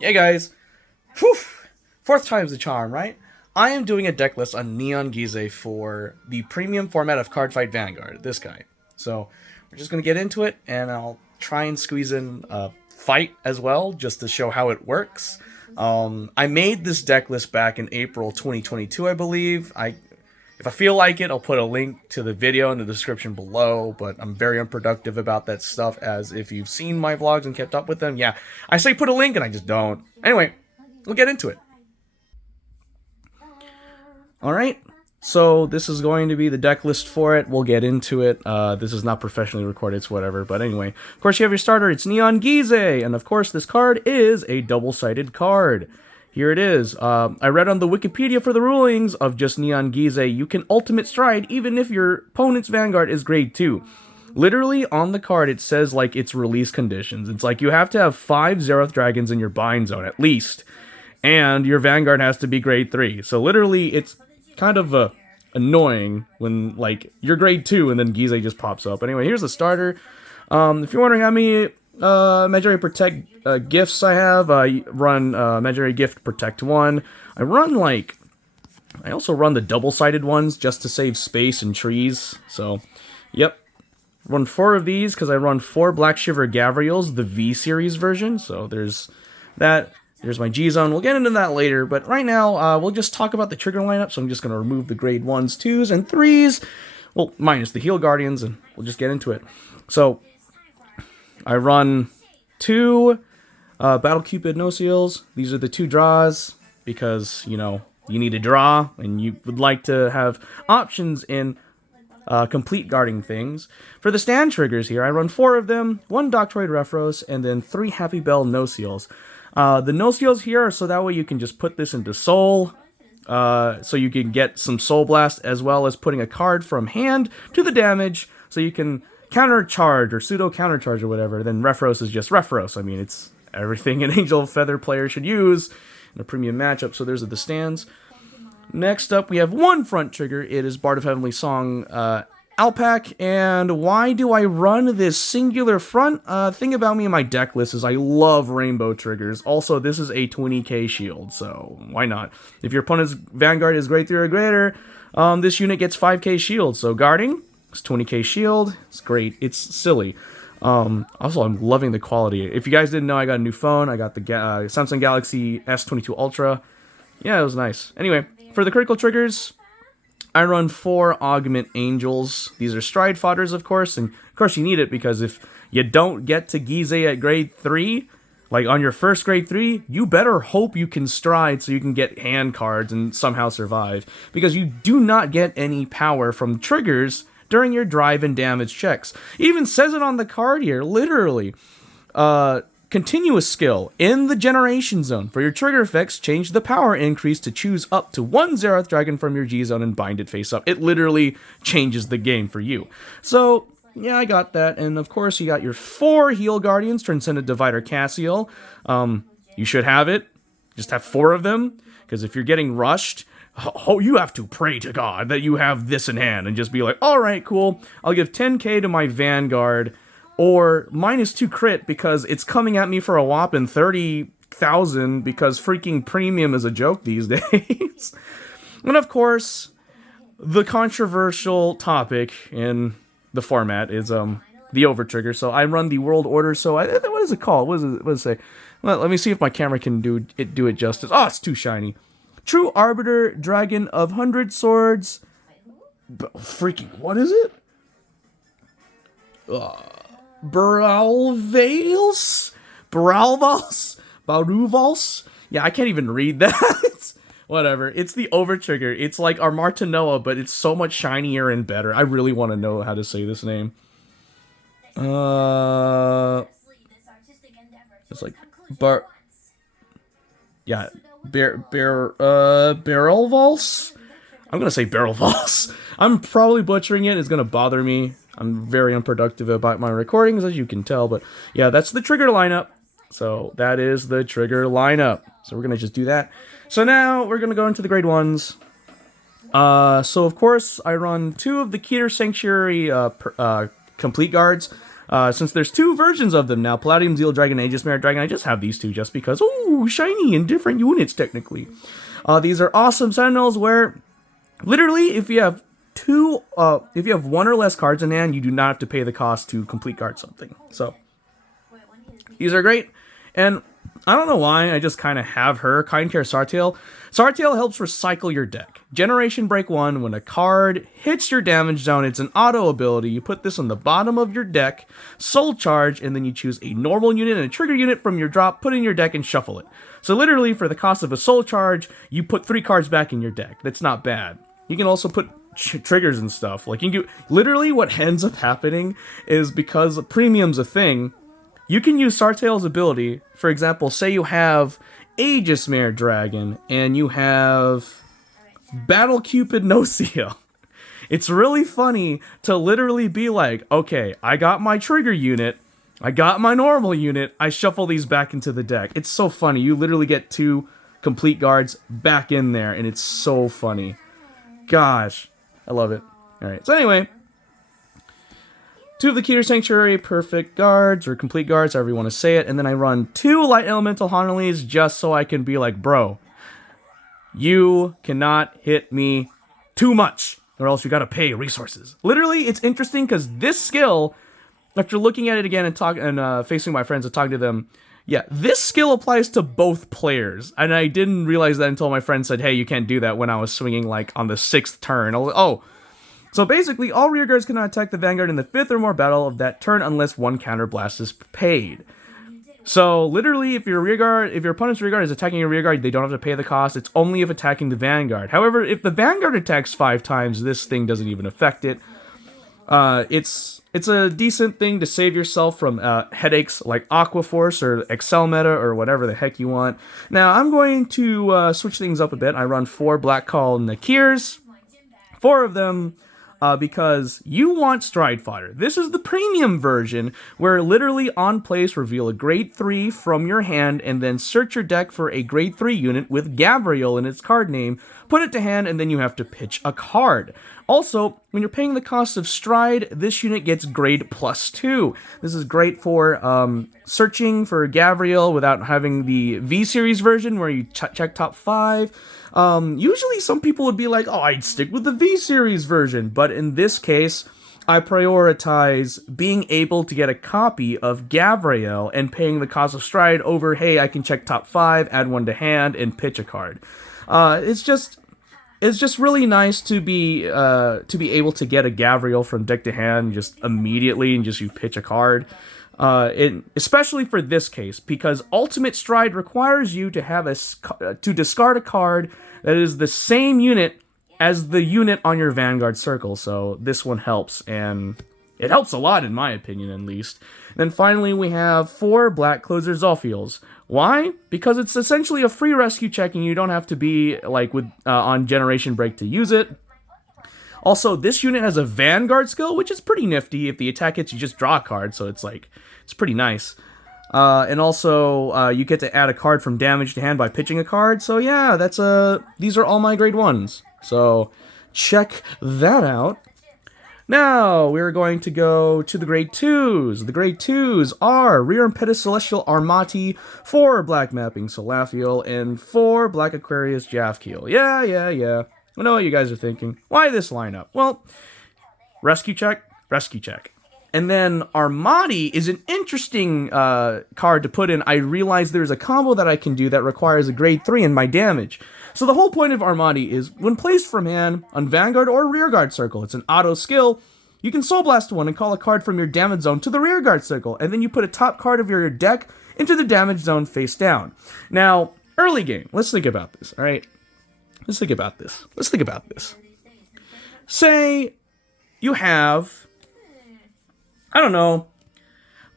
Yeah, guys. Whew. Fourth time's the charm, right? I am doing a deck list on Neon Gyze for the premium format of Cardfight Vanguard, this guy. So, we're just going to get into it, and I'll try and squeeze in a fight as well, just to show how it works. I made this deck list back in April 2022, I believe. If I feel like it, I'll put a link to the video in the description below, but I'm very unproductive about that stuff, as if you've seen my vlogs and kept up with them, yeah, I say put a link and I just don't. Anyway, we'll get into it. Alright, so this is going to be the deck list for it. We'll get into it. This is not professionally recorded, it's whatever, but anyway. Of course, you have your starter, it's Neon Gyze, and of course, this card is a double-sided card. Here it is. I read on the Wikipedia for the rulings of just Neon Gyze, you can ultimate stride even if your opponent's Vanguard is grade 2. Literally, on the card, it says, like, its release conditions. It's like, you have to have 5 Zeroth Dragons in your bind zone, at least. And your Vanguard has to be grade 3. So literally, it's kind of annoying when, like, you're grade 2 and then Gyze just pops up. Anyway, here's the starter. If you're wondering how many Imaginary Protect gifts I have, I run Imaginary Gift Protect 1. I also run the double-sided ones just to save space and trees. So, yep. Run 4 of these because I run 4 Black Shiver Gavriels, the V-Series version. So there's that. There's my G-Zone. We'll get into that later, but right now, we'll just talk about the trigger lineup, so I'm just going to remove the grade 1s, 2s, and 3s. Well, minus the Heal Guardians, and we'll just get into it. So, I run 2 Battle Cupid No-Seals. These are the 2 draws, because, you know, you need a draw, and you would like to have options in complete guarding things. For the stand triggers here, I run 4 of them, 1 Doctroid Refros, and then 3 Happy Bell No-Seals. The no-seals here are so that way you can just put this into Soul, so you can get some Soul Blast, as well as putting a card from hand to the damage, so you can counter-charge, or pseudo-counter-charge, or whatever. Then Refros is just Refros. I mean, it's everything an Angel Feather player should use in a premium matchup, so there's the stands. Next up, we have 1 front trigger. It is Bard of Heavenly Song, Alpac, and why do I run this singular front? Thing about me and my deck list is I love rainbow triggers. Also, this is a 20k shield, so why not? If your opponent's Vanguard is grade 3 or greater, this unit gets 5k shield, so guarding, it's 20k shield, it's great, it's silly. Also, I'm loving the quality. If you guys didn't know, I got a new phone, I got the Samsung Galaxy S22 Ultra. Yeah, it was nice. Anyway, for the critical triggers, I run 4 Augment Angels. These are stride fodders, of course, and of course you need it because if you don't get to Gyze at grade 3, like on your first grade 3, you better hope you can stride so you can get hand cards and somehow survive, because you do not get any power from triggers during your drive and damage checks. It even says it on the card here, literally. Continuous skill. In the generation zone, for your trigger effects, change the power increase to choose up to 1 Zeroth Dragon from your G-Zone and bind it face up. It literally changes the game for you. So, yeah, I got that. And of course, you got your 4 Heal Guardians, Transcendent Divider Cassiel. You should have it. Just have 4 of them, because if you're getting rushed, you have to pray to God that you have this in hand and just be like, alright, cool. I'll give 10k to my Vanguard, or -2 crit because it's coming at me for a whopping 30,000 because freaking premium is a joke these days. And of course, the controversial topic in the format is the overtrigger. So I run the World Order. So what is it called? What does it say? Well, let me see if my camera can do it justice. Oh, it's too shiny. True Arbiter, Dragon of 100 Swords. Freaking, what is it? Baralvals? Baruvals? Yeah, I can't even read that. Whatever. It's the overtrigger. It's like our Martinoa, but it's so much shinier and better. I really want to know how to say this name. It's like yeah, Barrelvals? I'm gonna say Barrelvals. I'm probably butchering it. It's gonna bother me. I'm very unproductive about my recordings, as you can tell, but yeah, that's the trigger lineup. So that is the trigger lineup. So we're going to just do that. So now we're going to go into the grade 1s. So of course, I run 2 of the Keter Sanctuary complete guards. Since there's 2 versions of them now, Palladium Zeal Dragon, Aegis Merit Dragon, I just have these 2 just because, ooh, shiny and different units, technically. These are awesome Sentinels where, literally, if you have 1 or less cards in hand, you do not have to pay the cost to complete guard something. So, these are great, and I don't know why, I just kind of have her. Kind Care Sartail. Sartail helps recycle your deck. Generation Break 1, when a card hits your damage zone, it's an auto ability. You put this on the bottom of your deck, Soul Charge, and then you choose a normal unit and a trigger unit from your drop, put it in your deck, and shuffle it. So literally, for the cost of a Soul Charge, you put 3 cards back in your deck. That's not bad. You can also put triggers and stuff. Like, you can do, literally what ends up happening is, because premium's a thing, you can use Sartail's ability. For example, say you have Aegis Mare Dragon and you have Battle Cupid No Seal. It's really funny to literally be like, okay, I got my trigger unit, I got my normal unit, I shuffle these back into the deck. It's so funny. You literally get 2 complete guards back in there, and it's so funny. Gosh, I love it. Alright, so anyway, 2 of the Keter Sanctuary Perfect Guards, or Complete Guards, however you want to say it, and then I run 2 Light Elemental Homilies just so I can be like, bro, you cannot hit me too much, or else you gotta pay resources. Literally, it's interesting because this skill, after looking at it again and facing my friends and talking to them, yeah, this skill applies to both players, and I didn't realize that until my friend said, hey, you can't do that, when I was swinging, like, on the 6th turn. I was like, oh. So basically, all rearguards cannot attack the Vanguard in the 5th or more battle of that turn unless 1 counterblast is paid. So literally, if your opponent's rearguard is attacking your rearguard, they don't have to pay the cost. It's only if attacking the Vanguard. However, if the Vanguard attacks 5 times, this thing doesn't even affect it. It's a decent thing to save yourself from headaches like Aqua Force or Excel Meta or whatever the heck you want. Now, I'm going to switch things up a bit. I run 4 Black Call Nakirs. 4 of them because you want Stride Fodder. This is the premium version where literally on place reveal a grade 3 from your hand and then search your deck for a grade 3 unit with Gavriel in its card name, put it to hand, and then you have to pitch a card. Also, when you're paying the cost of Stride, this unit gets grade +2. This is great for searching for Gavriel without having the V-Series version where you check top 5. Usually some people would be like, oh, I'd stick with the V-Series version, but in this case, I prioritize being able to get a copy of Gavriel and paying the cost of Stride over, hey, I can check top 5, add 1 to hand, and pitch a card. It's just really nice to be able to get a Gavriel from deck to hand just immediately and just you pitch a card. Especially for this case, because Ultimate Stride requires you to have to discard a card that is the same unit as the unit on your Vanguard circle, so this one helps, and it helps a lot in my opinion at least. And then finally we have 4 Black Closer Zolfiels. Why? Because it's essentially a free rescue check and you don't have to be like with on Generation Break to use it. Also, this unit has a Vanguard skill, which is pretty nifty. If the attack hits, you just draw a card, so it's pretty nice. And also, you get to add a card from damage to hand by pitching a card. So yeah, these are all my grade 1s. So check that out. Now, we're going to go to the grade 2s. The grade 2s are Rear Impetus Celestial Armati, 4 Black Mapping Salafiel, and 4 Black Aquarius Jafkeel. Yeah. I know what you guys are thinking. Why this lineup? Well, rescue check. And then Armati is an interesting card to put in. I realized there's a combo that I can do that requires a grade 3 in my damage. So the whole point of Armati is, when placed from hand, on Vanguard or Rearguard circle, it's an auto skill, you can Soul Blast 1 and call a card from your damage zone to the Rearguard circle, and then you put a top card of your deck into the damage zone face down. Now, early game, let's think about this, alright? Let's think about this. Say you have, I don't know,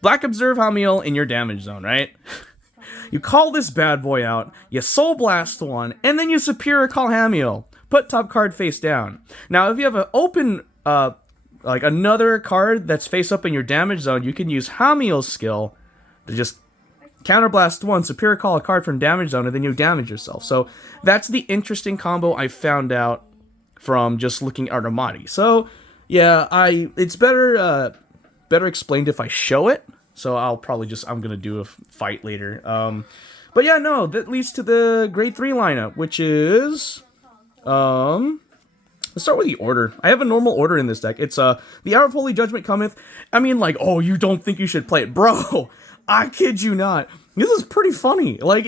Black Observe Hamiel in your damage zone, right? You call this bad boy out, you Soul Blast 1, and then you Superior Call Hamiel. Put top card face down. Now, if you have an open, like another card that's face up in your damage zone, you can use Hamiel's skill to just Counterblast 1, Superior Call a card from damage zone, and then you damage yourself. So that's the interesting combo I found out from just looking at Armati. So yeah, it's better better explained if I show it. So I'll probably I'm going to do a fight later. But yeah, no, that leads to the grade 3 lineup, which is... let's start with the order. I have a normal order in this deck. It's the Hour of Holy Judgment cometh. I mean, like, oh, you don't think you should play it. Bro, I kid you not. This is pretty funny. Like,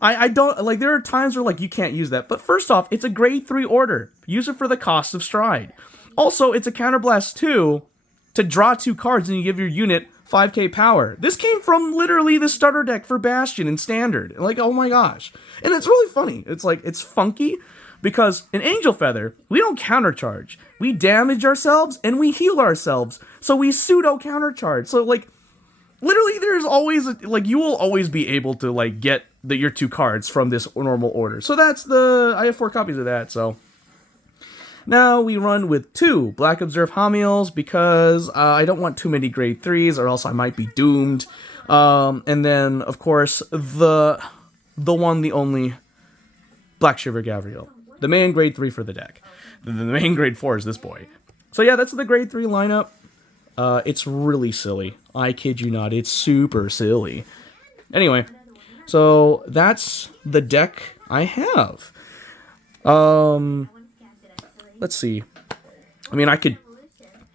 I don't, like, there are times where, like, you can't use that. But first off, it's a grade 3 order. Use it for the cost of Stride. Also, it's a Counterblast 2 to draw 2 cards and you give your unit 5k power. This came from literally the starter deck for Bastion in Standard. Like, oh my gosh. And it's really funny. It's like, it's funky because in Angel Feather, we don't countercharge. We damage ourselves and we heal ourselves. So we pseudo countercharge. So like, literally there's always, like, you will always be able to like get your 2 cards from this normal order. So that's I have 4 copies of that, so. Now we run with 2 Black Observe Hamiels because I don't want too many grade 3s or else I might be doomed. And then, of course, the one, the only Black Shiver Gavriel. The main grade 3 for the deck. The main grade 4 is this boy. So yeah, that's the grade 3 lineup. It's really silly. I kid you not, it's super silly. Anyway, so that's the deck I have. Let's see. I mean, I could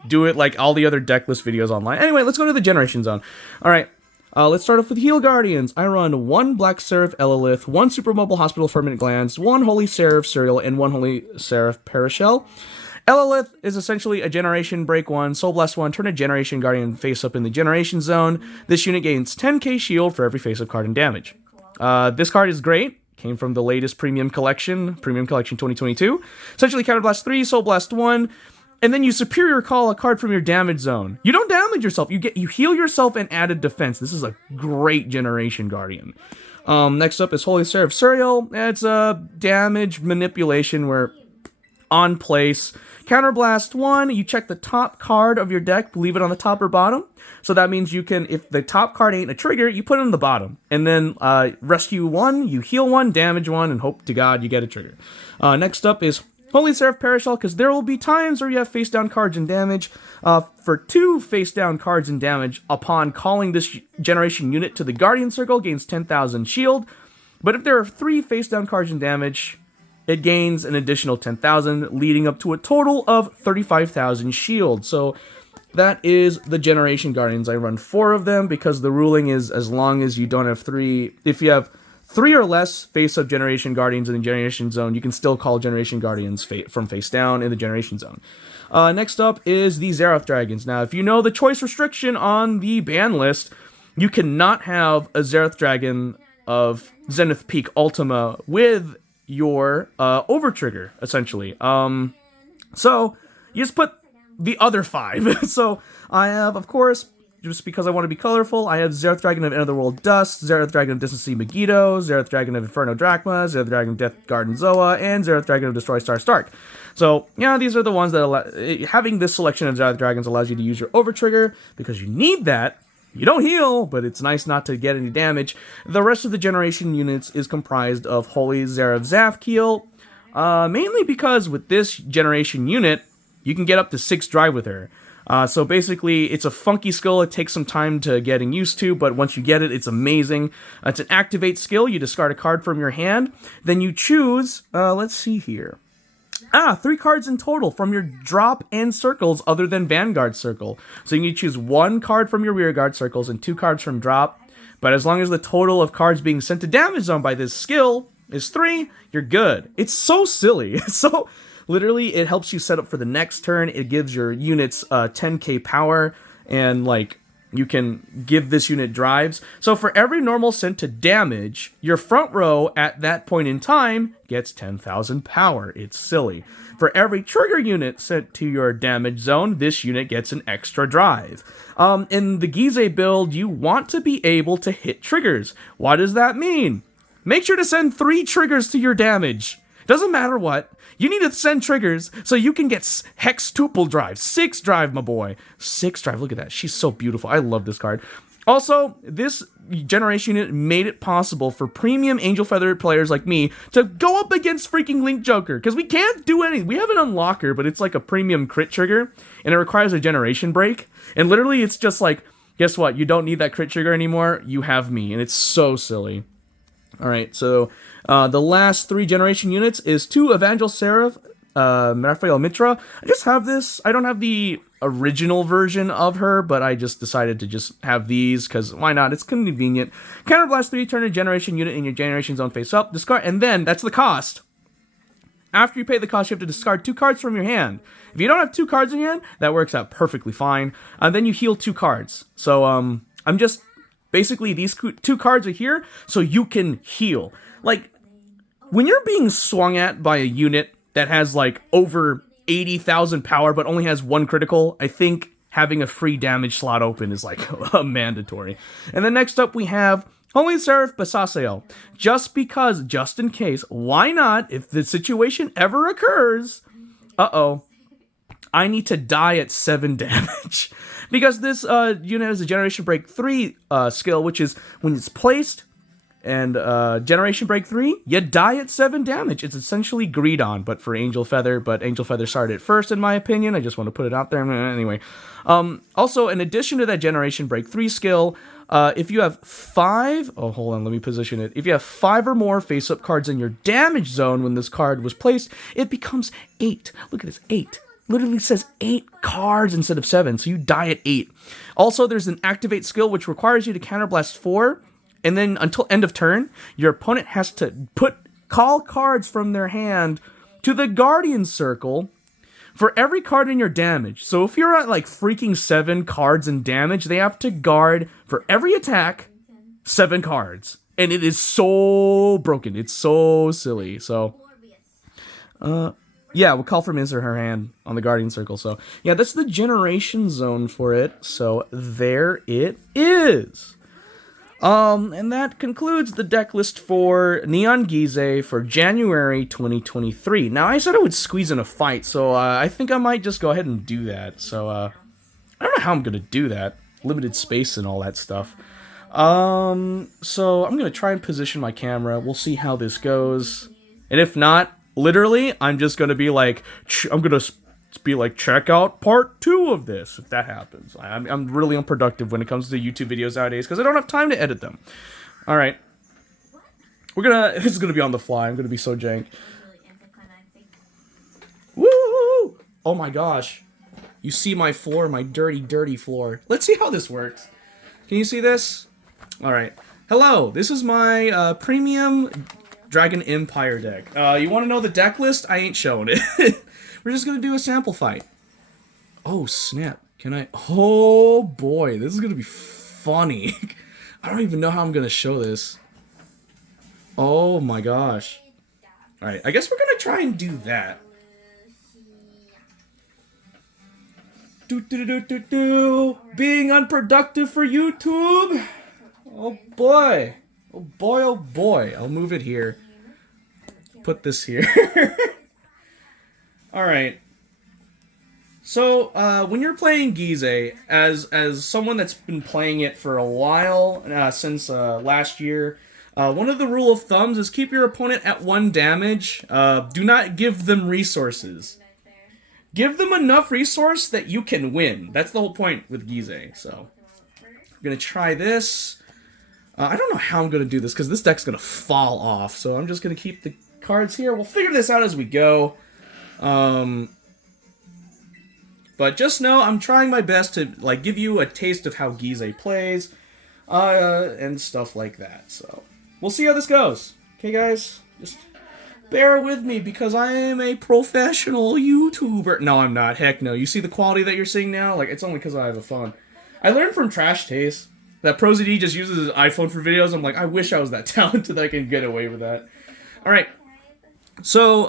do it like all the other deck list videos online. Anyway, let's go to the Generation Zone. All right, let's start off with Heal Guardians. I run 1 Black Seraph Elolith, 1 Super Mobile Hospital Ferment Glands, 1 Holy Seraph Cereal, and 1 Holy Seraph Parashell. Elolith is essentially a Generation Break 1, Soul Blast 1, turn a Generation Guardian face up in the Generation Zone. This unit gains 10k shield for every face up card and damage. This card is great. Came from the latest Premium Collection 2022. Essentially Counterblast 3, Soul Blast 1, and then you Superior Call a card from your damage zone. You don't damage yourself, you heal yourself and added defense. This is a great Generation Guardian. Next up is Holy Seraph Cereal. It's a damage manipulation where on place, Counterblast 1, you check the top card of your deck, leave it on the top or bottom. So that means you can, if the top card ain't a trigger, you put it on the bottom. And then rescue 1, you heal 1, damage 1, and hope to God you get a trigger. Next up is Holy Seraph Parashell, because there will be times where you have face down cards and damage. For 2 face down cards and damage, upon calling this generation unit to the Guardian Circle, gains 10,000 shield. But if there are 3 face down cards and damage, it gains an additional 10,000, leading up to a total of 35,000 shield. So that is the Generation Guardians. I run 4 of them because the ruling is as long as you don't have 3. If you have 3 or less face-up Generation Guardians in the Generation Zone, you can still call Generation Guardians from face down in the Generation Zone. Next up is the Xerath Dragons. Now, if you know the choice restriction on the ban list, you cannot have a Xerath Dragon of Zenith Peak Ultima with your Overtrigger, essentially. So you just put the other 5. So I have, of course, just because I want to be colorful, I have Xerath Dragon of Netherworld Dust, Xerath Dragon of Distant Sea Megiddo, Xerath Dragon of Inferno Drachma, Xerath Dragon of Death Garden Zoa, and Xerath Dragon of Destroy Star Stark. So, yeah, these are the ones that having this selection of Xerath Dragons allows you to use your Overtrigger, because you need that. You don't heal, but it's nice not to get any damage. The rest of the Generation units is comprised of Holy Xerath Zafkiel, mainly because with this Generation unit, you can get up to 6 drive with her. So basically, it's a funky skill. It takes some time to getting used to, but once you get it, it's amazing. It's an activate skill. You discard a card from your hand. Then you choose, let's see here. 3 cards in total from your drop and circles other than Vanguard Circle. So you need to choose 1 card from your rearguard circles and 2 cards from drop. But as long as the total of cards being sent to damage zone by this skill is 3, you're good. It's so silly. So literally, it helps you set up for the next turn. It gives your units 10k power, and like you can give this unit drives. So for every normal sent to damage, your front row at that point in time gets 10,000 power. It's silly. For every trigger unit sent to your damage zone, this unit gets an extra drive. In the Gyze build, you want to be able to hit triggers. What does that mean? Make sure to send 3 triggers to your damage. Doesn't matter what. You need to send triggers so you can get hextuple drive. 6 drive, my boy. 6 drive. Look at that. She's so beautiful. I love this card. Also, this generation unit made it possible for premium Angel Feather players like me to go up against freaking Link Joker, because we can't do anything. We have an unlocker, but it's like a premium crit trigger, and it requires a generation break, and literally it's just like, guess what? You don't need that crit trigger anymore. You have me, and it's so silly. Alright, so the last 3 generation units is 2 Evangel Seraph, Raphael Mitra. I just have this. I don't have the original version of her, but I just decided to just have these, because why not? It's convenient. Counterblast 3, turn a generation unit in your generation zone face up, discard, and then that's the cost. After you pay the cost, you have to discard 2 cards from your hand. If you don't have 2 cards in your hand, that works out perfectly fine. And then you heal 2 cards. So, I'm just... Basically, these 2 cards are here so you can heal. Like, when you're being swung at by a unit that has, like, over 80,000 power but only has 1 critical, I think having a free damage slot open is, like, mandatory. And then next up we have Holy Seraph Basasael. Just because, just in case, why not, if the situation ever occurs, I need to die at 7 damage. Because this unit has a Generation Break 3 skill, which is when it's placed and Generation Break 3, you die at 7 damage. It's essentially Greedon, but for Angel Feather, but Angel Feather started first, in my opinion. I just want to put it out there. Anyway. Also, in addition to that Generation Break 3 skill, if you have 5... Oh, hold on, let me position it. If you have 5 or more face-up cards in your damage zone when this card was placed, it becomes 8. Look at this, 8. Literally says 8 cards instead of 7, so you die at 8. Also, there's an activate skill which requires you to counterblast 4, and then until end of turn, your opponent has to call cards from their hand to the Guardian Circle for every card in your damage. So if you're at like freaking 7 cards in damage, they have to guard for every attack 7 cards. And it is so broken. It's so silly. So, yeah, we'll call from his or her hand on the Guardian Circle. So, yeah, that's the generation zone for it. So, there it is. And that concludes the deck list for Neon Gyze for January 2023. Now, I said I would squeeze in a fight, so I think I might just go ahead and do that. So, I don't know how I'm going to do that. Limited space and all that stuff. So, I'm going to try and position my camera. We'll see how this goes. And if not... Literally, I'm just going to be like, check out part 2 of this, if that happens. I'm really unproductive when it comes to YouTube videos nowadays, because I don't have time to edit them. Alright. This is going to be on the fly. I'm going to be so jank. Woo! Oh my gosh. You see my floor, my dirty, dirty floor. Let's see how this works. Can you see this? Alright. Hello, this is my premium... Dragon Empire deck. You want to know the deck list? I ain't showing it. We're just going to do a sample fight. Oh, snap. Can I... Oh, boy. This is going to be funny. I don't even know how I'm going to show this. Oh, my gosh. Alright, I guess we're going to try and do that. Being unproductive for YouTube. Oh, boy. Oh boy, oh boy. I'll move it here. Put this here. Alright. So, when you're playing Gyze, as someone that's been playing it for a while, since last year, one of the rule of thumbs is keep your opponent at 1 damage. Do not give them resources. Give them enough resource that you can win. That's the whole point with Gyze. So, I'm going to try this. I don't know how I'm going to do this, because this deck's going to fall off, so I'm just going to keep the cards here. We'll figure this out as we go. But just know, I'm trying my best to like give you a taste of how Gyze plays, and stuff like that. So, we'll see how this goes. Okay, guys? Just bear with me, because I am a professional YouTuber. No, I'm not. Heck no. You see the quality that you're seeing now? Like, it's only because I have a phone. I learned from Trash Taste that ProZD just uses his iPhone for videos. I'm like, I wish I was that talented that I can get away with that. Alright. So,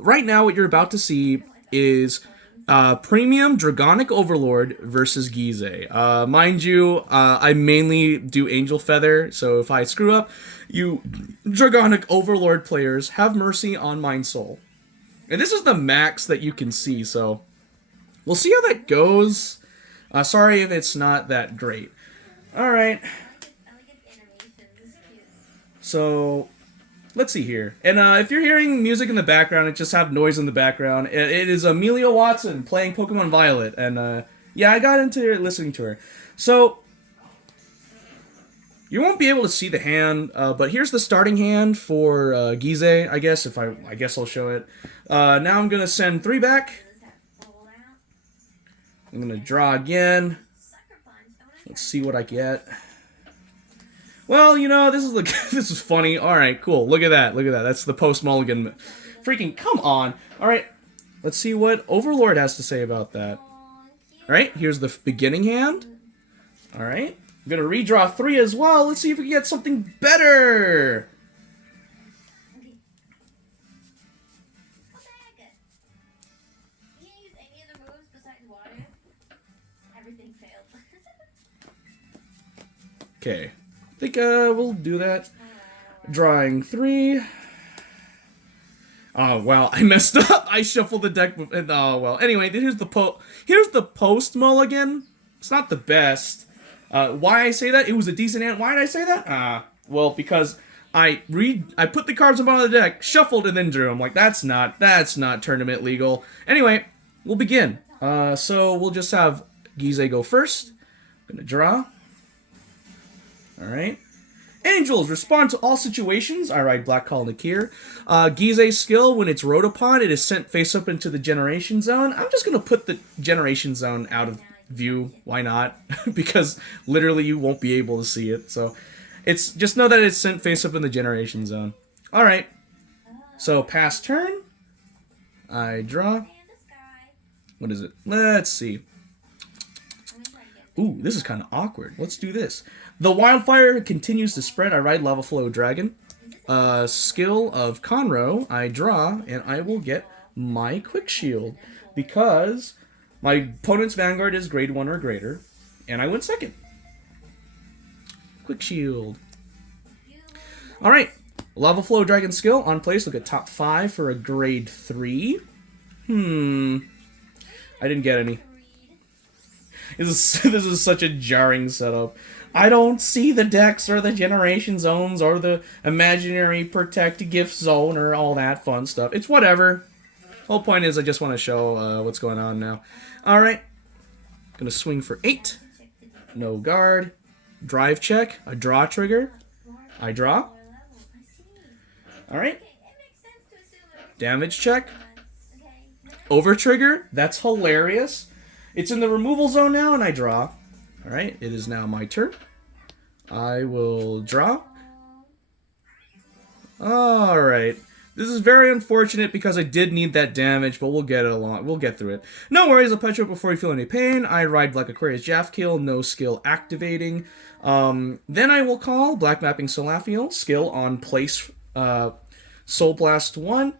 right now what you're about to see is Premium Dragonic Overlord versus Gyze. Mind you, I mainly do Angel Feather, so if I screw up, you Dragonic Overlord players have mercy on my soul. And this is the max that you can see, so we'll see how that goes. Sorry if it's not that great. Alright. So let's see here. And if you're hearing music in the background, it just have noise in the background. It is Amelia Watson playing Pokemon Violet, and yeah, I got into listening to her. So you won't be able to see the hand, but here's the starting hand for Gyze. I guess I guess I'll show it. Now I'm gonna send 3 back. I'm gonna draw again. Let's see what I get. Well, you know, this is this is funny. All right, cool. Look at that. Look at that. That's the post mulligan. Freaking come on. All right, let's see what Overlord has to say about that. All right, here's the beginning hand. All right, I'm gonna redraw 3 as well. Let's see if we can get something better. Okay. I think we'll do that. Drawing 3. Oh wow, I messed up. I shuffled the deck. Oh well. Anyway, here's the post mulligan. It's not the best. Why I say that? It was a decent hand. Why did I say that? Well, because I put the cards on the bottom of the deck, shuffled, and then drew them. Like that's not tournament legal. Anyway, we'll begin. So we'll just have Gyze go first. I'm gonna draw. Alright. Angels respond to all situations. I ride Black Call Nakir. Gyze's skill, when it's rode upon, it is sent face up into the generation zone. I'm just going to put the generation zone out of view. Why not? Because literally you won't be able to see it. So it's just know that it's sent face up in the generation zone. Alright. So pass turn. I draw. What is it? Let's see. Ooh, this is kind of awkward. Let's do this. The wildfire continues to spread. I ride Lava Flow Dragon. Skill of Conroe. I draw, and I will get my Quick Shield. Because my opponent's Vanguard is grade 1 or greater, and I win second. Quick Shield. Alright. Lava Flow Dragon skill. On place, look at top 5 for a grade 3. I didn't get any. This is such a jarring setup. I don't see the decks or the generation zones or the imaginary protect gift zone or all that fun stuff. It's whatever. Whole point is I just want to show what's going on now. Alright. Gonna swing for 8. No guard. Drive check. A draw trigger. I draw. Alright. Damage check. Over trigger. That's hilarious. It's in the removal zone now, and I draw. Alright, it is now my turn. I will draw. Alright. This is very unfortunate because I did need that damage, but we'll get it along. We'll get through it. No worries, I'll pet you up before you feel any pain. I ride Black Aquarius Jafkiel, no skill activating. Then I will call Black Mapping Salafiel, skill on place Soul Blast 1.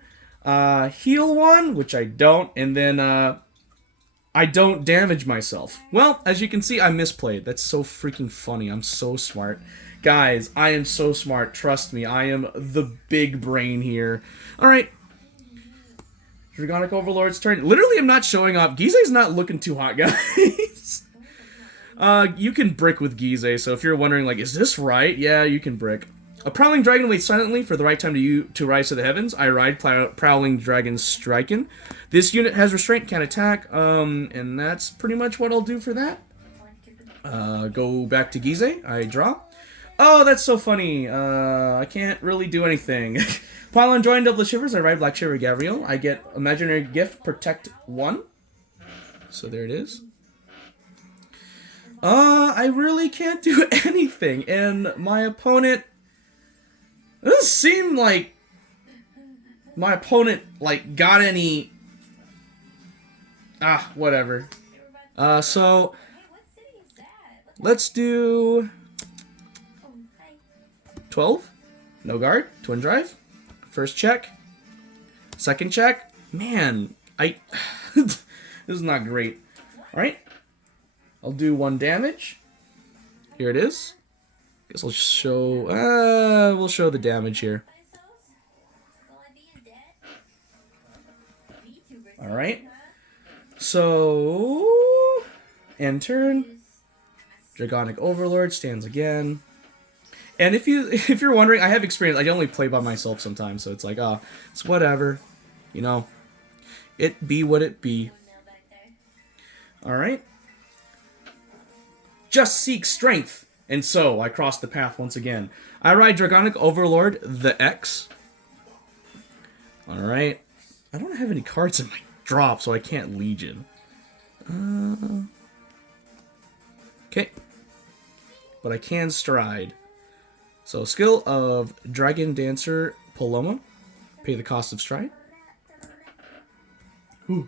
Heal 1, which I don't, and then I don't damage myself. Well, as you can see, I misplayed. That's so freaking funny. I'm so smart. Guys, I am so smart. Trust me, I am the big brain here. Alright. Dragonic Overlord's turn. Literally, I'm not showing off. Gyze's not looking too hot, guys. You can brick with Gyze, so if you're wondering, like, is this right? Yeah, you can brick. A Prowling Dragon waits silently for the right time to rise to the heavens. I ride Prowling Dragon Striken. This unit has restraint, can't attack, and that's pretty much what I'll do for that. Go back to Gyze. I draw. Oh, that's so funny. I can't really do anything. Pile on Join Double Shivers. I ride Black Shiver Gavriel. I get Imaginary Gift Protect 1. So there it is. I really can't do anything, and my opponent... It doesn't seem like my opponent, like, got any... whatever. So, let's do... 12. No guard. Twin drive. First check. Second check. Man, this is not great. Alright. I'll do 1 damage. Here it is. Guess I'll show... we'll show the damage here. Alright. So... End turn. Dragonic Overlord stands again. And if you're wondering, I have experience. I only play by myself sometimes, so it's like, it's whatever, you know. It be what it be. All right. Just seek strength, and so I cross the path once again. I ride Dragonic Overlord, the X. All right. I don't have any cards in my drop, so I can't Legion. Okay. But I can Stride. So, skill of Dragon Dancer Paloma. Pay the cost of Stride. Ooh.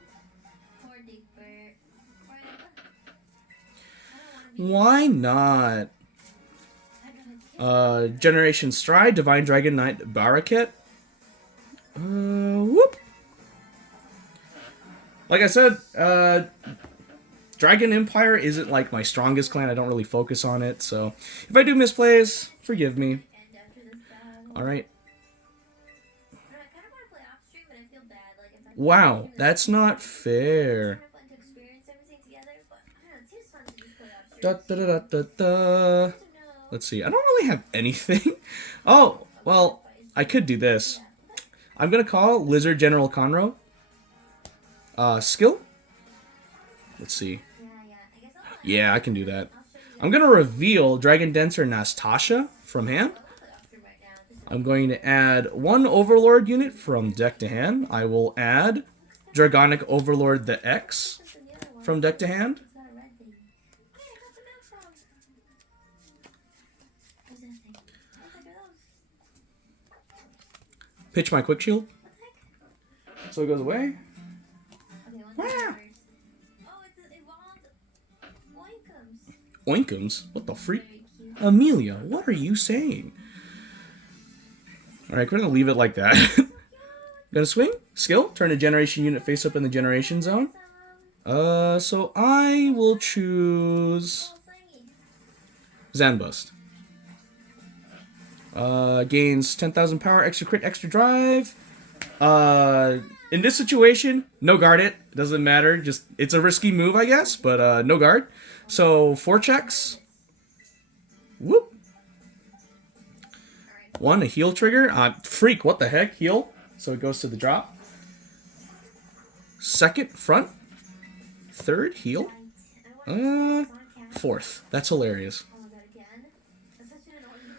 Why not? Generation Stride, Divine Dragon Knight Baraket. Whoop. Like I said, Dragon Empire isn't like my strongest clan. I don't really focus on it, so if I do misplays, forgive me. Alright. Wow, that's not fair. Da, da, da, da, da, da. Let's see. I don't really have anything. Oh, well, I could do this. I'm going to call Lizard General Conroe. Skill? Let's see. Yeah, I can do that. I'm going to reveal Dragon Dancer Nastasha from hand. I'm going to add one Overlord unit from deck to hand. I will add Dragonic Overlord the X from deck to hand. Pitch my Quick Shield. So it goes away. Wow. Oinkums? What the freak? Amelia, what are you saying? Alright, we're going to leave it like that. Gonna swing. Skill. Turn a generation unit face up in the generation zone. So I will choose Zanbust. Gains 10,000 power, extra crit, extra drive. In this situation, no guard it. Doesn't matter. Just it's a risky move, I guess, but no guard. So 4 checks. Whoop. 1, a heal trigger. Freak, what the heck? Heal. So it goes to the drop. 2nd, front. 3rd, heal. 4th. That's hilarious.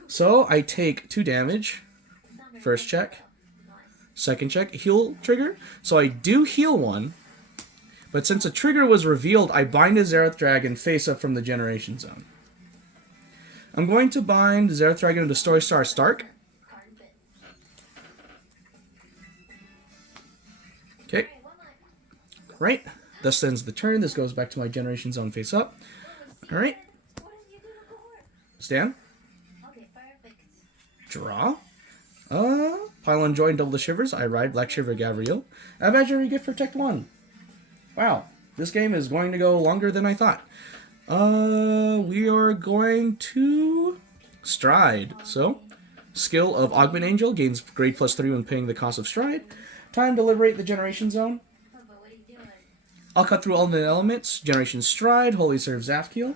So I take 2 damage. 1st check. 2nd check. Heal trigger. So I do heal 1. But since a trigger was revealed, I bind a Zerath Dragon face up from the generation zone. I'm going to bind Zerath Dragon into Story Star Stark. Okay. Right. Thus ends the turn. This goes back to my generation zone face up. Alright. Stand. Draw. Pylon Joy and Double the Shivers. I ride Black Shiver Gavriel. Imaginary Gift Protect 1. Wow. This game is going to go longer than I thought. We are going to Stride. So, skill of Augment Angel gains grade +3 when paying the cost of Stride. Time to liberate the generation zone. I'll cut through all the elements. Generation Stride. Holy Serve Zafkiel.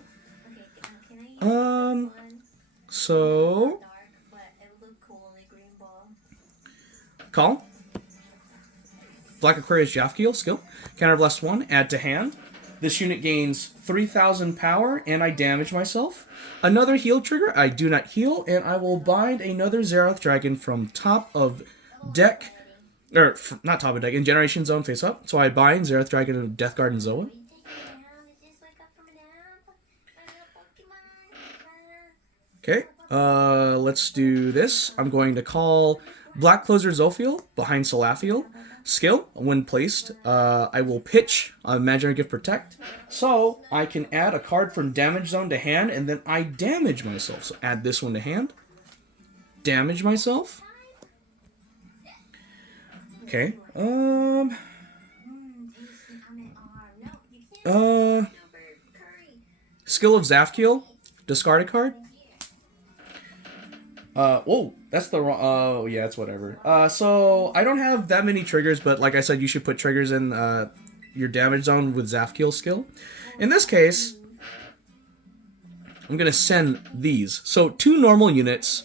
So call. Black Aquarius Jafkiel. Skill. Counterblast 1. Add to hand. This unit gains 3,000 power, and I damage myself. Another heal trigger. I do not heal, and I will bind another Zerath Dragon from top of deck, or not top of deck, in Generation Zone face up. So I bind Zerath Dragon of Death Guard and Zoa. Okay, let's do this. I'm going to call Black Closer Zophiel behind Salafiel. Skill, when placed, I will pitch Imaginary Gift Protect, so I can add a card from Damage Zone to hand, and then I damage myself. So add this one to hand, damage myself. Okay. Skill of Zafkiel, discard a card. Whoa, that's the wrong, oh, yeah, it's whatever. So, I don't have that many triggers, but like I said, you should put triggers in, your damage zone with Zafkiel skill. In this case, I'm gonna send these. So, 2 normal units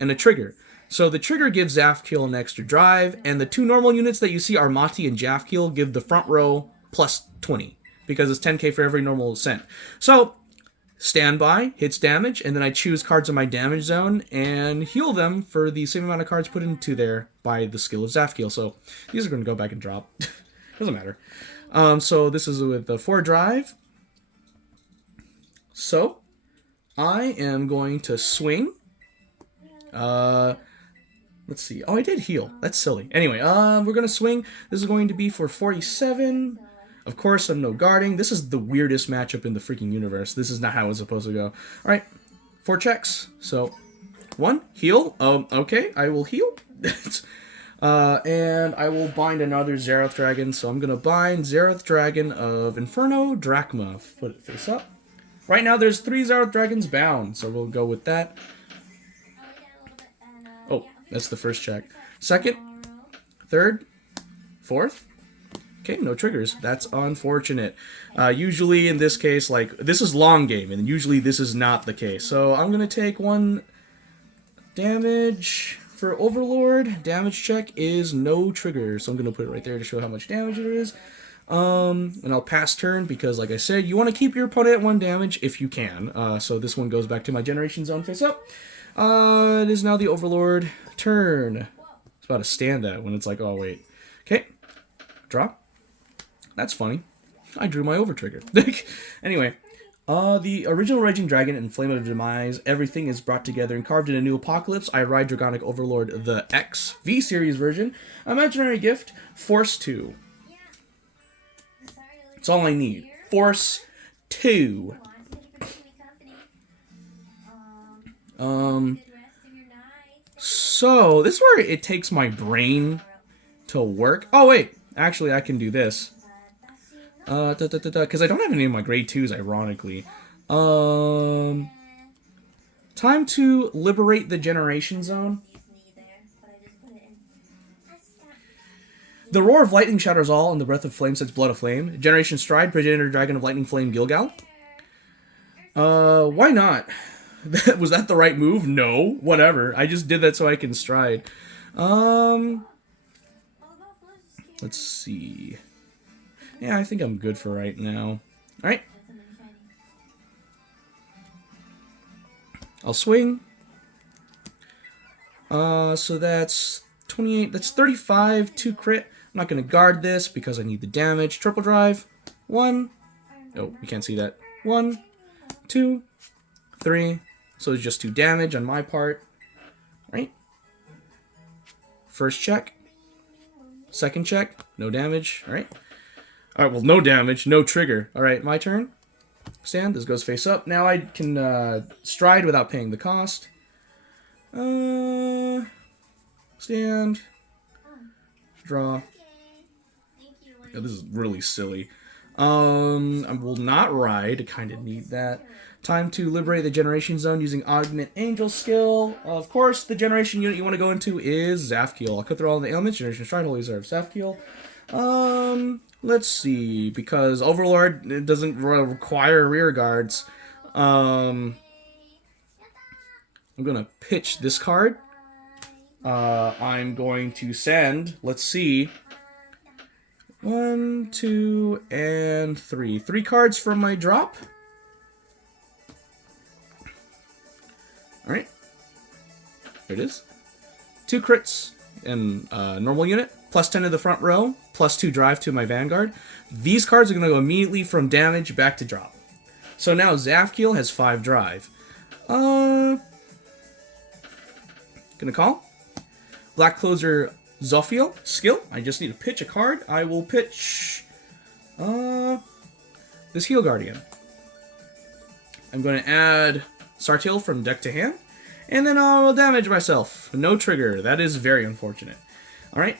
and a trigger. So the trigger gives Zafkiel an extra drive, and the 2 normal units that you see, Armati and Jafkiel, give the front row plus 20, because it's 10k for every normal sent. So, standby, hits damage, and then I choose cards in my damage zone and heal them for the same amount of cards put into there by the skill of Zafkiel. So, these are going to go back and drop. Doesn't matter. So this is with the 4 drive. So, I am going to swing. Let's see. Oh, I did heal. That's silly. Anyway, we're going to swing. This is going to be for 47. Of course, I'm no guarding. This is the weirdest matchup in the freaking universe. This is not how it's supposed to go. All right, 4 checks. So, 1, heal. Okay, I will heal. And I will bind another Zerath Dragon. So I'm going to bind Zerath Dragon of Inferno Drachma. Put it face up. Right now, there's 3 Zerath Dragons bound. So we'll go with that. Oh, that's the first check. Second, third, fourth. Okay, no triggers. That's unfortunate. Usually in this case, like, this is long game, and usually this is not the case. So I'm going to take 1 damage for Overlord. Damage check is no trigger. So I'm going to put it right there to show how much damage it is. And I'll pass turn because, like I said, you want to keep your opponent at 1 damage if you can. So this one goes back to my Generation Zone face up. It is now the Overlord turn. It's about to stand that when it's like, oh, wait. Okay. Drop. That's funny. I drew my over trigger. Anyway, the original Raging Dragon and Flame of Demise, everything is brought together and carved in a new apocalypse. I ride Dragonic Overlord, the X V-Series version. Imaginary Gift, Force 2. That's all I need. Force 2. So, this is where it takes my brain to work. Oh, wait. Actually, I can do this. Because I don't have any of my grade 2s, ironically. Time to liberate the Generation Zone. The roar of lightning shatters all, and the breath of flame sets blood aflame. Generation Stride, Progenitor Dragon of Lightning Flame Gilgal. Why not? Was that the right move? No. Whatever. I just did that so I can stride. Let's see. Yeah, I think I'm good for right now. Alright. I'll swing. So that's 28. That's 35. 2 crit. I'm not going to guard this because I need the damage. Triple drive. 1. Oh, you can't see that. 1, 2, 3. So it's just 2 damage on my part. Right? First check. Second check. No damage. Alright. Alright, well, no damage. No trigger. Alright, my turn. Stand. This goes face up. Now I can stride without paying the cost. Stand. Draw. Oh, this is really silly. I will not ride. I kind of need that. Time to liberate the Generation Zone using Augment Angel skill. Of course, the Generation unit you want to go into is Zafkiel. I'll cut through all the ailments. Generation Stride will reserve Zafkiel. Let's see. Because Overlord, it doesn't require rear guards. I'm going to pitch this card. I'm going to send, let's see, 1, 2, and 3. 3 cards from my drop. Alright. There it is. 2 crits in normal unit, plus 10 to the front row, plus 2 drive to my Vanguard. These cards are going to go immediately from damage back to drop. So now Zafkiel has 5 drive. Gonna call. Black Closer Zophiel skill. I just need to pitch a card. I will pitch this Heal Guardian. I'm going to add Sartil from deck to hand, and then I'll damage myself. No trigger. That is very unfortunate. Alright,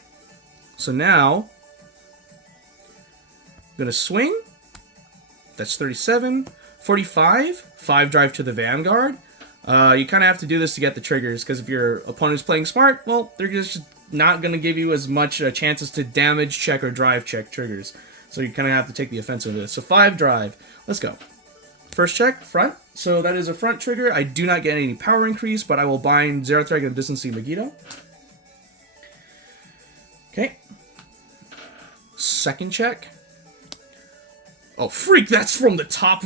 so now I'm going to swing. That's 37. 45. 5 drive to the Vanguard. You kind of have to do this to get the triggers, because if your opponent's playing smart, well, they're just not going to give you as much chances to damage check or drive check triggers. So you kind of have to take the offensive with this. So 5 drive. Let's go. first check, front. So that is a front trigger. I do not get any power increase, but I will bind Xerath Dragon of Distancy Megiddo. Okay. Second check. Oh, freak, that's from the top.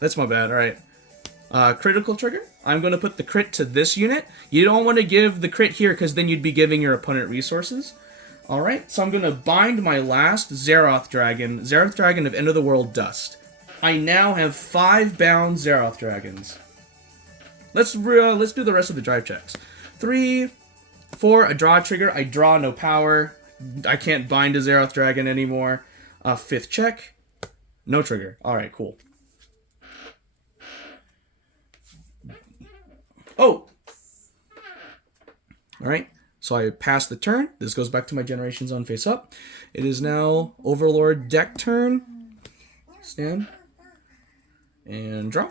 That's my bad, alright. Critical trigger. I'm going to put the crit to this unit. You don't want to give the crit here, because then you'd be giving your opponent resources. Alright, so I'm going to bind my last Xerath Dragon of End of the World Dust. I now have 5 bound Xerath Dragons. Let's do the rest of the drive checks. 3, 4, a draw trigger. I draw, no power. I can't bind a Xerath Dragon anymore. 5th check. No trigger. Alright, cool. Oh! Alright, so I pass the turn. This goes back to my Generation Zone face up. It is now Overlord deck turn. Stand. And draw.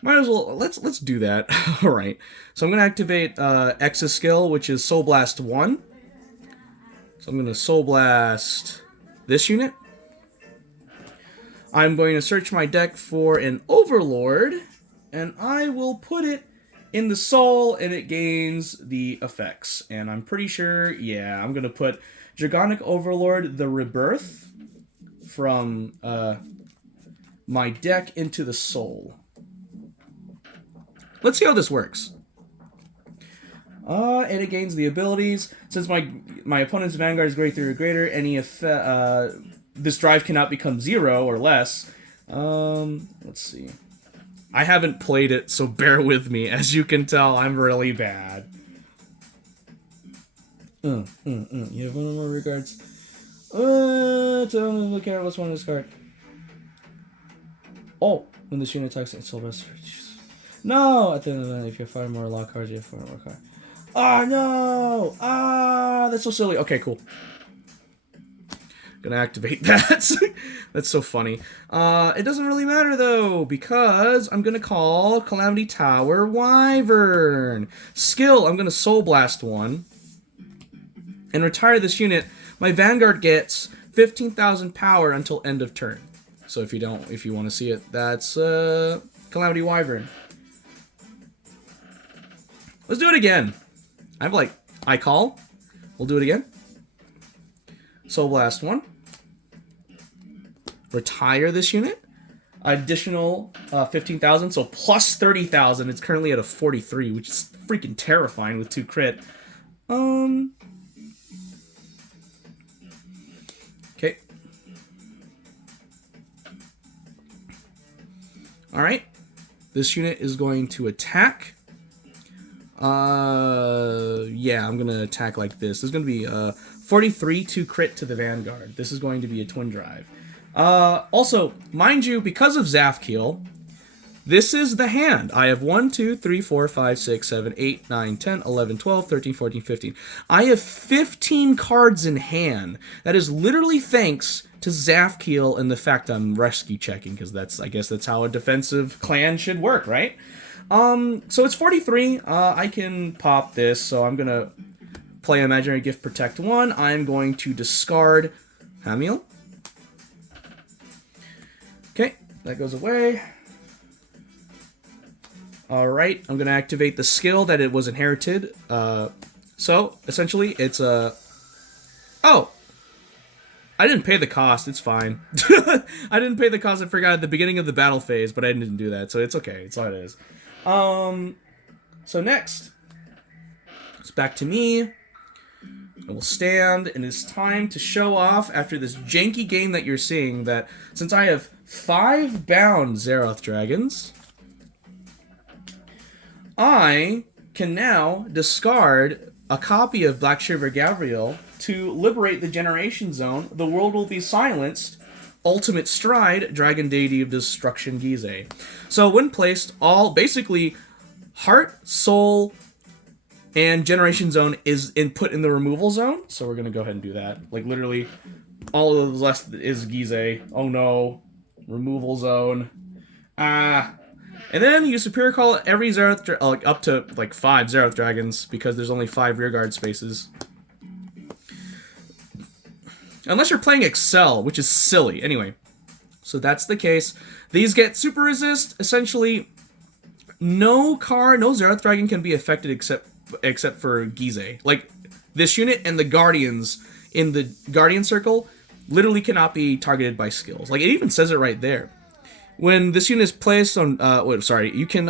Might as well, let's do that. Alright, so I'm going to activate X's skill, which is Soul Blast 1. So I'm going to Soul Blast this unit. I'm going to search my deck for an Overlord, and I will put it in the Soul, and it gains the effects. And I'm pretty sure, yeah, I'm going to put Dragonic Overlord, the Rebirth, from my deck into the Soul. Let's see how this works. And it gains the abilities. Since my opponent's Vanguard is greater or greater, any this drive cannot become 0 or less. Let's see. I haven't played it, so bear with me. As you can tell, I'm really bad. You have one more regards. Look at what's one of this card. Oh, when this unit attacks, it's Sylvester. No! At the end of the event, if you have 5 more lock cards, you have 4 more cards. Oh, no! Ah, that's so silly. Okay, cool. Gonna activate that. That's so funny. It doesn't really matter, though, because I'm gonna call Calamity Tower Wyvern. Skill, I'm gonna Soul Blast 1. And retire this unit. My Vanguard gets 15,000 power until end of turn. So if you want to see it, that's Calamity Wyvern. Let's do it again. I call. We'll do it again. Soul Blast 1. Retire this unit. Additional 15,000, so plus 30,000. It's currently at a 43, which is freaking terrifying with 2 crit. Okay. Alright. This unit is going to attack. Yeah, I'm gonna attack like this. This is gonna be 43 to crit to the Vanguard. This is going to be a twin drive. Also, mind you, because of Zafkiel, this is the hand. I have 1, 2, 3, 4, 5, 6, 7, 8, 9, 10, 11, 12, 13, 14, 15. I have 15 cards in hand. That is literally thanks to Zafkiel and the fact I'm rescue checking, because I guess that's how a defensive clan should work, right? So it's 43. I can pop this, so I'm gonna play Imaginary Gift Protect 1. I'm going to discard Hamiel. Okay, that goes away. Alright, I'm gonna activate the skill that it was inherited. So, essentially, it's a... Oh! I didn't pay the cost, it's fine. I didn't pay the cost, I forgot at the beginning of the battle phase, but I didn't do that, so it's okay, it's how it is. So next, it's back to me. I will stand, and it's time to show off, after this janky game that you're seeing, that since I have 5 bound Xerath Dragons, I can now discard a copy of Black Shiver Gabriel to liberate the Generation Zone. The world will be silenced. Ultimate Stride, Dragon Deity of Destruction Gyze. So when placed, all basically Heart, Soul, and Generation Zone is input in the removal zone. So we're gonna go ahead and do that. Like literally, all of the left is Gyze. Oh no, removal zone. And then you Superior Call every Xerath, up to like 5 Xerath Dragons because there's only 5 rearguard spaces. Unless you're playing Excel, which is silly. Anyway, so that's the case. These get super resist. Essentially, no Xerath Dragon can be affected except for Gyze. Like, this unit and the Guardians in the Guardian Circle literally cannot be targeted by skills. Like, it even says it right there. When this unit is placed on, you can,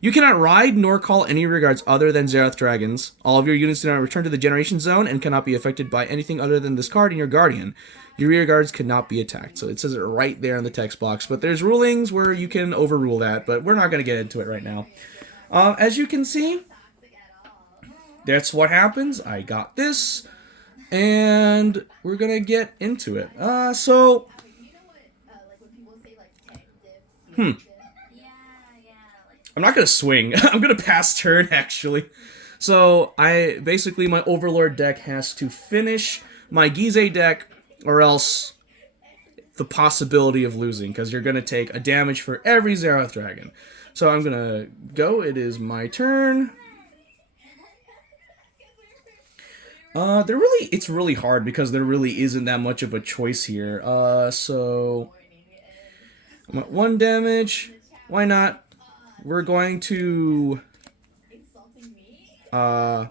You cannot ride nor call any rearguards other than Xerath Dragons. All of your units do not return to the Generation Zone and cannot be affected by anything other than this card in your Guardian. Your rearguards cannot be attacked. So it says it right there in the text box. But there's rulings where you can overrule that, but we're not going to get into it right now. As you can see, that's what happens. I got this, and we're going to get into it. I'm not going to swing. I'm going to pass turn, actually. So, my Overlord deck has to finish my Gyze deck, or else the possibility of losing, because you're going to take a damage for every Xerath Dragon. So I'm going to go. It is my turn. It's really hard, because there really isn't that much of a choice here. So I'm at 1 damage. Why not? We're going to call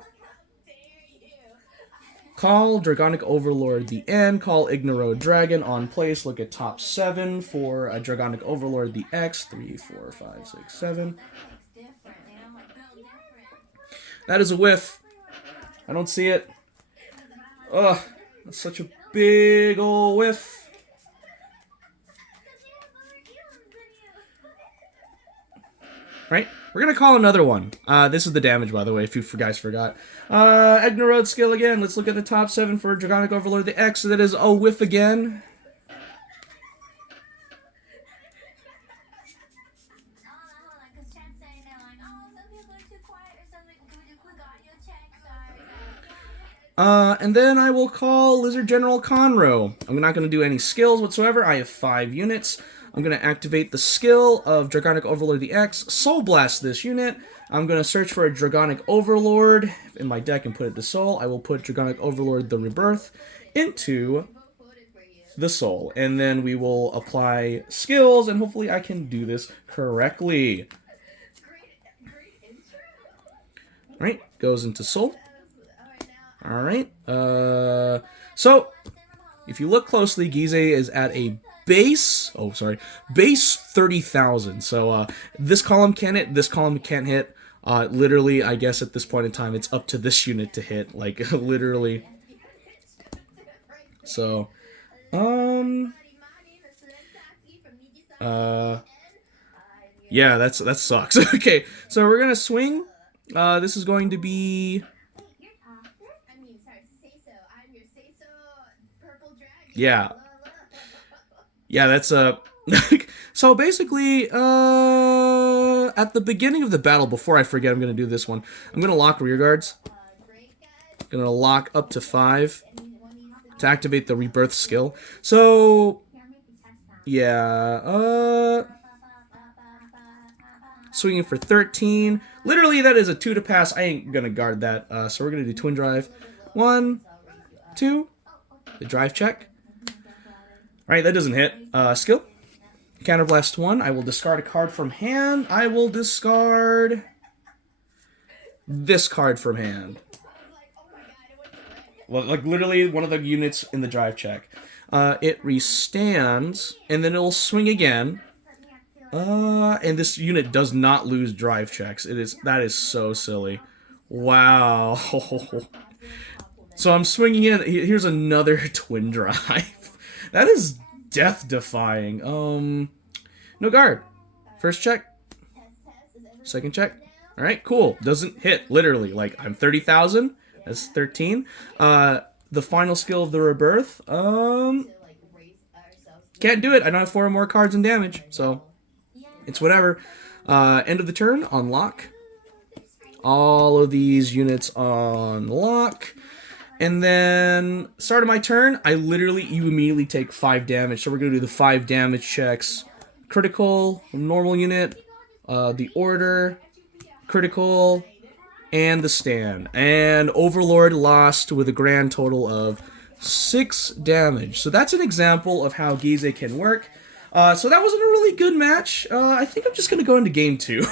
Dragonic Overlord the End, call Ignoro Dragon on place, look at top 7 for a Dragonic Overlord the X, 3, 4, 5, 6, 7. That is a whiff. I don't see it. Ugh, that's such a big ol' whiff. Right? We're going to call another one. This is the damage, by the way, if you guys forgot. Ignoro skill again. Let's look at the top 7 for Dragonic Overlord the X. So that is a whiff again. And then I will call Lizard General Conroe. I'm not going to do any skills whatsoever. I have 5 units. I'm going to activate the skill of Dragonic Overlord the X, Soul Blast this unit. I'm going to search for a Dragonic Overlord in my deck and put it to Soul. I will put Dragonic Overlord the Rebirth into the Soul. And then we will apply skills, and hopefully I can do this correctly. Alright, goes into Soul. Alright, so, if you look closely, Gyze is at a base 30,000. So, this column can hit, this column can't hit. Literally, I guess at this point in time, it's up to this unit to hit, like, literally. So, yeah, that sucks. Okay, so we're gonna swing. This is going to be... Yeah, that's so basically, at the beginning of the battle, before I forget, I'm going to do this one. I'm going to lock rearguards. I'm going to lock up to 5 to activate the Rebirth skill. So, yeah, swinging for 13. Literally, that is a 2 to pass. I ain't going to guard that. So we're going to do Twin Drive. 1, 2, the drive check. Alright, that doesn't hit. Skill. Counterblast 1. I will discard a card from hand. I will discard this card from hand. Well, like literally one of the units in the drive check. It restands, and then it'll swing again. And this unit does not lose drive checks. That is so silly. Wow. So I'm swinging in. Here's another twin drive. That is death-defying. No guard. First check. Second check. Alright, cool. Doesn't hit, literally. Like, I'm 30,000. That's 13. The final skill of the Rebirth. Can't do it. I don't have 4 more cards in damage. So, it's whatever. End of the turn. Unlock. All of these units unlock. And then, start of my turn, you immediately take 5 damage. So we're going to do the 5 damage checks. Critical, normal unit, the order, critical, and the stand. And Overlord lost with a grand total of 6 damage. So that's an example of how Gyze can work. So that wasn't a really good match. I think I'm just going to go into game 2.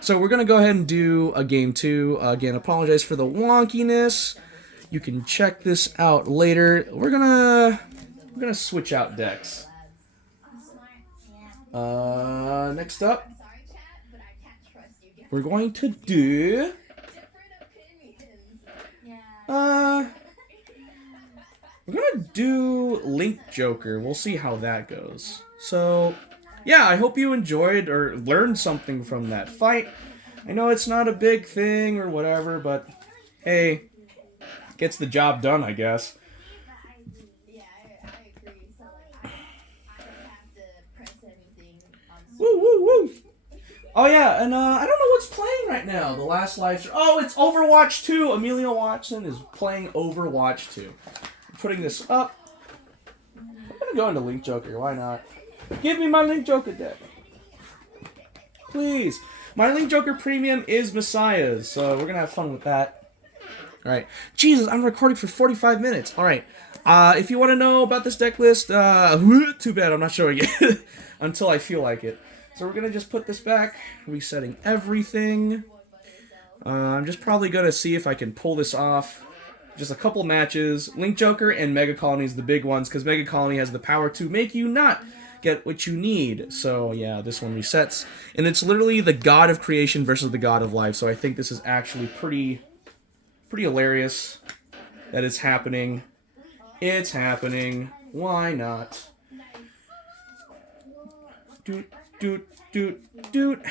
So we're going to go ahead and do a game 2. Again, apologize for the wonkiness. You can check this out later. We're gonna switch out decks. Next up, we're going to do we're gonna do Link Joker. We'll see how that goes. So, yeah, I hope you enjoyed or learned something from that fight. I know it's not a big thing or whatever, but hey, gets the job done, I guess. Woo, woo, woo. Oh, yeah, and I don't know what's playing right now. The last live stream. Oh, it's Overwatch 2. Amelia Watson is playing Overwatch 2. I'm putting this up. I'm going to go into Link Joker. Why not? Give me my Link Joker deck. Please. My Link Joker Premium is Messiah's, so we're going to have fun with that. All right. Jesus, I'm recording for 45 minutes. All right. If you want to know about this deck list, too bad I'm not showing it until I feel like it. So we're going to just put this back, resetting everything. I'm just probably going to see if I can pull this off. Just a couple matches. Link Joker and Mega Colony is the big ones, because Mega Colony has the power to make you not get what you need. So yeah, this one resets. And it's literally the God of Creation versus the God of Life. So I think this is actually pretty hilarious that it's happening. It's happening. Why not? Doot, doot, doot, doot.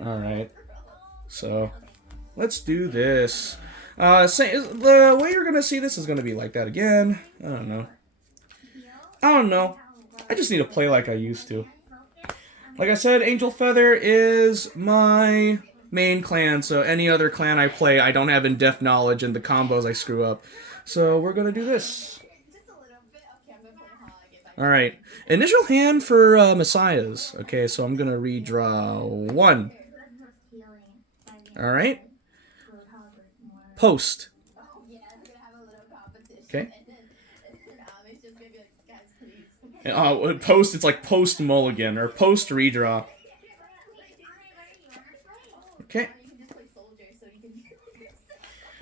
Alright. So, let's do this. The way you're going to see this is going to be like that again. I don't know. I just need to play like I used to. Like I said, Angel Feather is my main clan, so any other clan I play, I don't have in-depth knowledge, and the combos I screw up. So we're going to do this. Alright, initial hand for Messiah's. Okay, so I'm going to redraw 1. Alright. Post. Okay. Post, it's like post mulligan, or post redraw. Okay.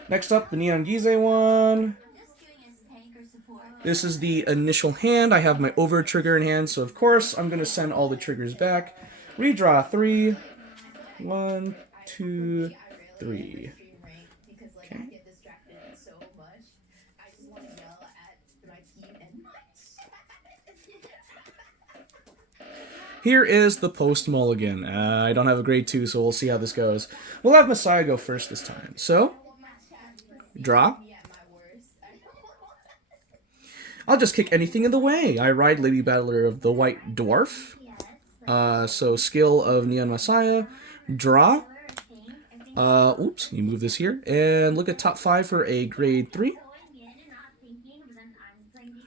Next up, the Neon Gyze one. This is the initial hand. I have my over trigger in hand, so of course I'm going to send all the triggers back. Redraw 3. 1, 2, 3. Okay. Here is the post mulligan. I don't have a grade 2, so we'll see how this goes. We'll have Messiah go first this time. So, draw. I'll just kick anything in the way. I ride Lady Battler of the White Dwarf. So, skill of Neon Messiah. Draw. Oops, you move this here. And look at top 5 for a grade 3.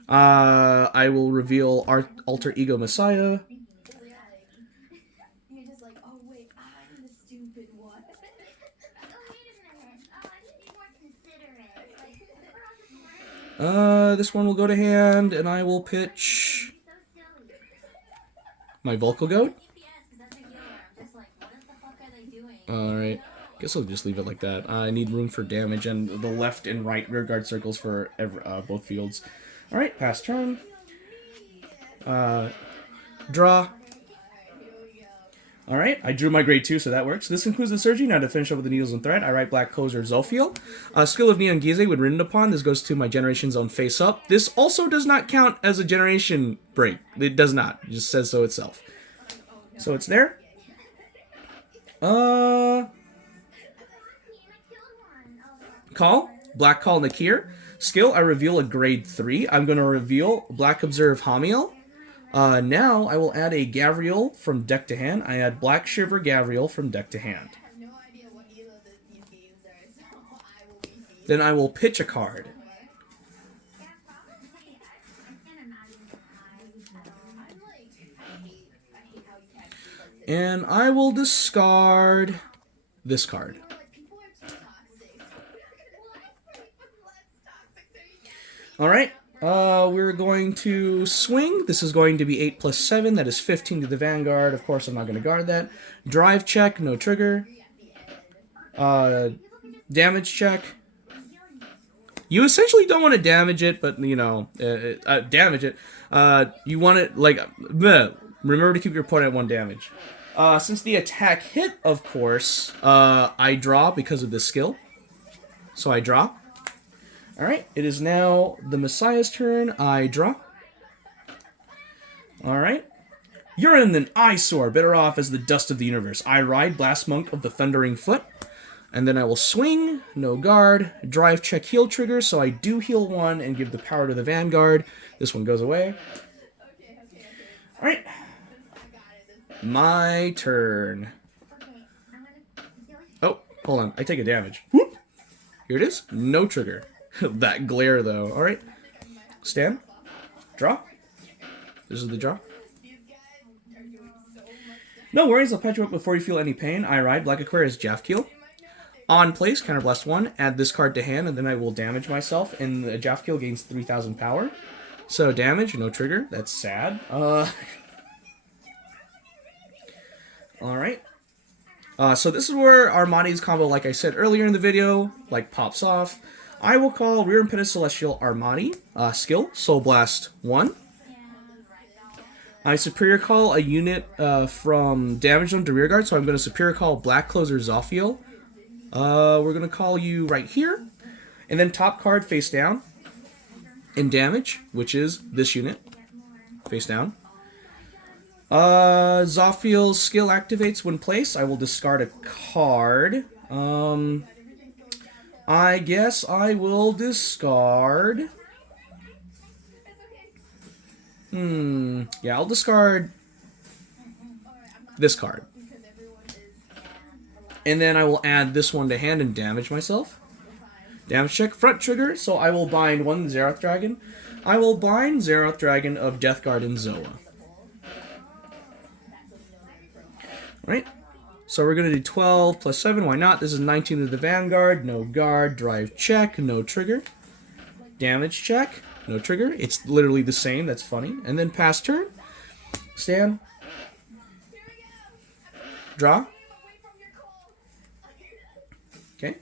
I will reveal Alter Ego Messiah. This one will go to hand, and I will pitch my Volcal Goat. Alright, guess I'll just leave it like that. I need room for damage, and the left and right rearguard circles for both fields. Alright, pass turn. Draw. Alright, I drew my grade 2, so that works. This concludes the surgery. Now to finish up with the Needles and Thread, I write Black Closer Zophiel. Skill of Neon Gyze when written upon. This goes to my Generation Zone face up. This also does not count as a generation break. It does not. It just says so itself. So it's there. Call. Black Call Nakir. Skill, I reveal a grade 3. I'm going to reveal Black Observe Hamiel. Now I will add a Gavriel from deck to hand. I add Black Shiver Gavriel from deck to hand. Then I will pitch a card. And I will discard this card. Alright, we're going to swing. This is going to be 8 plus 7. That is 15 to the Vanguard. Of course, I'm not going to guard that. Drive check, no trigger. Damage check. You essentially don't want to damage it, but, you know, damage it. You want it, like, bleh. Remember to keep your opponent at 1 damage. Since the attack hit, of course, I draw because of this skill. So I draw. Alright, it is now the Messiah's turn. I draw. Alright. You're in an eyesore, better off as the dust of the universe. I ride Blast Monk of the Thundering Foot. And then I will swing, no guard, drive check heal trigger, so I do heal 1 and give the power to the Vanguard. This one goes away. Alright. My turn. Oh, hold on. I take a damage. Whoop. Here it is. No trigger. That glare, though. Alright. Stand. Draw. This is the draw. No worries. I'll patch you up before you feel any pain. I ride Black Aquarius Jafkeel. On place, counterblast 1. Add this card to hand, and then I will damage myself. And the Jafkeel gains 3,000 power. So damage, no trigger. That's sad. Alright. So this is where Armani's combo, like I said earlier in the video, like pops off. I will call Rear Impetus Celestial Armani. Skill, Soul Blast 1. I Superior Call a unit from Damage Zone to Rearguard, so I'm going to Superior Call Black Closer Zophiel. We're going to call you right here. And then top card face down. In damage, which is this unit. Face down. Zophiel's skill activates when placed. I will discard a card. I guess I will discard... Yeah, I'll discard this card. And then I will add this one to hand and damage myself. Damage check. Front trigger, so I will bind 1 Zerath Dragon. I will bind Zerath Dragon of Death Guard and Zoa. Alright. So we're going to do 12 plus 7. Why not? This is 19 to the Vanguard. No guard. Drive check. No trigger. Damage check. No trigger. It's literally the same. That's funny. And then pass turn. Stand. Draw. Okay.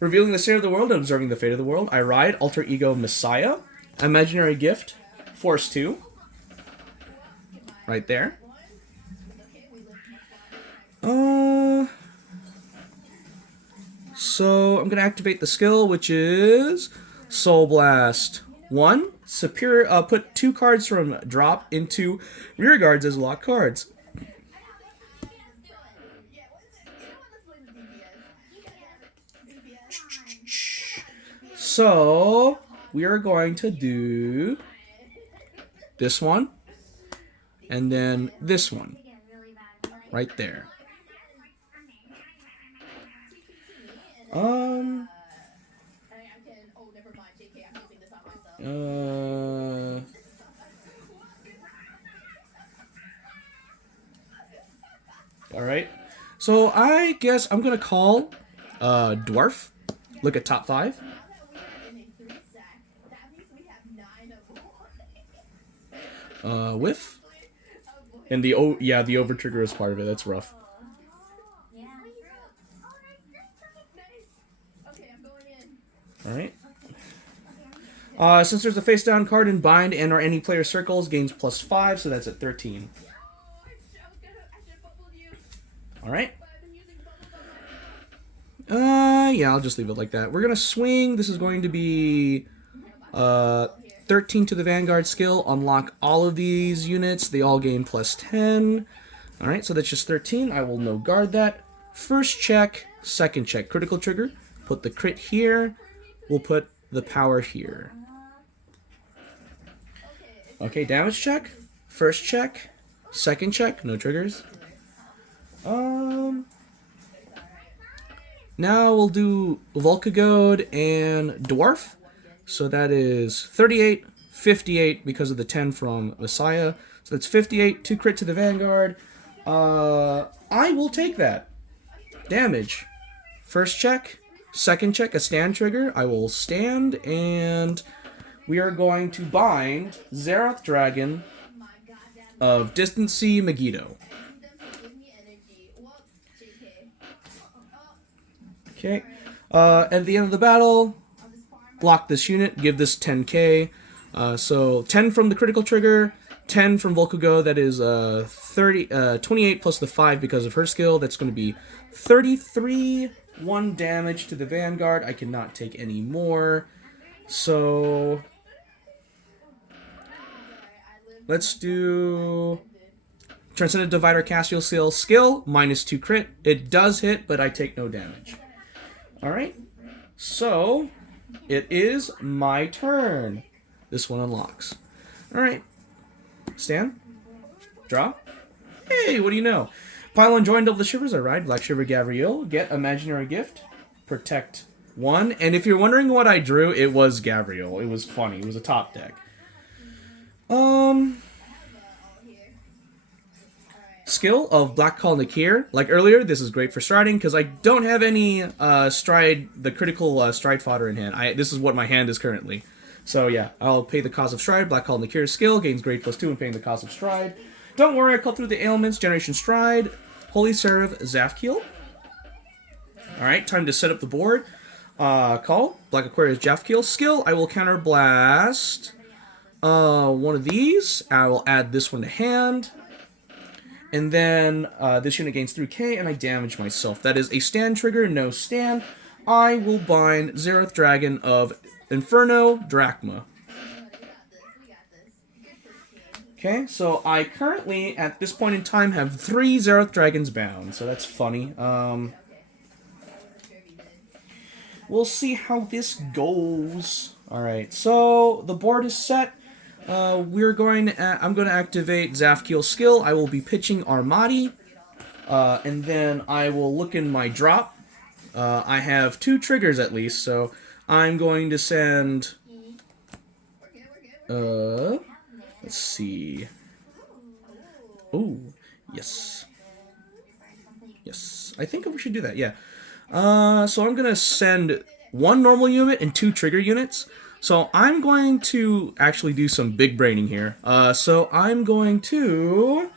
Revealing the state of the world and observing the fate of the world. I ride Alter Ego Messiah. Imaginary Gift. Force 2. Right there. So I'm going to activate the skill, which is Soul Blast 1. Superior, put 2 cards from drop into rear guards as locked cards. So we are going to do this one and then this one right there. Alright. So I guess I'm gonna call Dwarf. Look at top 5. Whiff. And the the over trigger is part of it. That's rough. Alright. Since there's a face down card in bind and or any player circles, gains +5, so that's at 13. Alright. Yeah, I'll just leave it like that. We're gonna swing. This is going to be 13 to the Vanguard skill. Unlock all of these units. They all gain +10. Alright, so that's just 13. I will no guard that. First check, second check. Critical trigger. Put the crit here. We'll put the power here. Okay, damage check. First check. Second check. No triggers. Now we'll do Volcagode and Dwarf. So that is 38, 58 because of the 10 from Messiah. So that's 58, 2 crit to the Vanguard. I will take that. Damage. First check. second check, a stand trigger. I will stand, and we are going to bind Xerath Dragon of Distant Sea Megiddo. Okay. At the end of the battle, block this unit, give this 10k. So 10 from the critical trigger, 10 from Volkugo, that is 28 plus the 5 because of her skill. That's going to be 33, 1 damage to the Vanguard. I cannot take any more. So let's do Transcendent Divider Castiel Seal skill, -2 crit. It does hit, but I take no damage. Alright, so it is my turn. This one unlocks. Alright, stand, draw. Hey, what do you know? Pile join Double the Shivers, I ride Black Shiver Gavriel, get Imaginary Gift, protect 1. And if you're wondering what I drew, it was Gavriel. It was funny, it was a top deck. Skill of Black Call Nakir. Like earlier, this is great for striding because I don't have any the critical stride fodder in hand. This is what my hand is currently. So yeah, I'll pay the cost of stride. Black Call Nakir skill gains grade +2 and paying the cost of stride. Don't worry, I cut through the ailments. Generation stride. Holy Seraph Zafkiel. Alright, time to set up the board. Call. Black Aquarius Zafkiel skill. I will counterblast one of these. I will add this one to hand. And then this unit gains 3k, and I damage myself. That is a stand trigger, no stand. I will bind Xerath Dragon of Inferno Drachma. Okay, so I currently, at this point in time, have 3 Xerath Dragons bound, so that's funny. We'll see how this goes. Alright, so the board is set. I'm going to activate Zafkiel's skill. I will be pitching Armati, and then I will look in my drop. I have 2 triggers at least, so I'm going to send. Let's see. Oh, yes, yes. I think we should do that. Yeah. So I'm gonna send 1 normal unit and 2 trigger units. So I'm going to actually do some big braining here. So I'm going to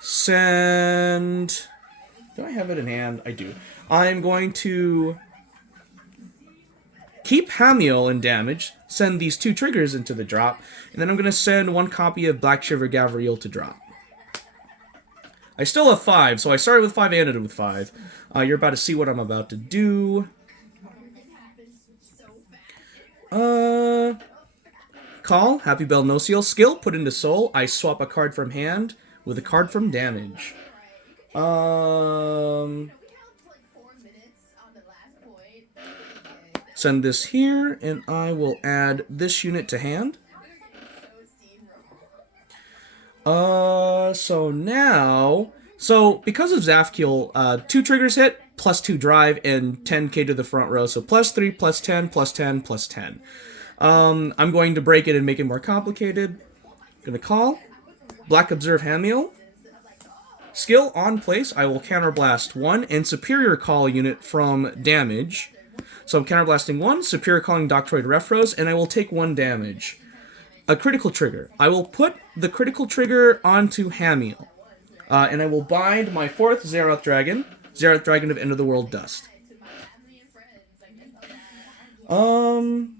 send... Do I have it in hand? I do. I'm going to keep Hamiel in damage, send these 2 triggers into the drop, and then I'm going to send 1 copy of Black Shiver Gavriel to drop. I still have 5, so I started with 5 and ended with 5. You're about to see what I'm about to do. Call, Happy Bell No Seal, skill, put into soul. I swap a card from hand with a card from damage. Send this here, and I will add this unit to hand. So now, because of Zafkiel, 2 triggers hit, +2 drive, and 10k to the front row. So +3, +10, +10, +10. I'm going to break it and make it more complicated. Gonna call. Black Observe Hamiel. Skill on place, I will counterblast 1 and superior call unit from damage. So I'm counterblasting 1, superior calling Doctroid Refros, and I will take 1 damage. A critical trigger. I will put the critical trigger onto Hamiel. And I will bind my 4th Xerath Dragon of End of the World Dust. I'm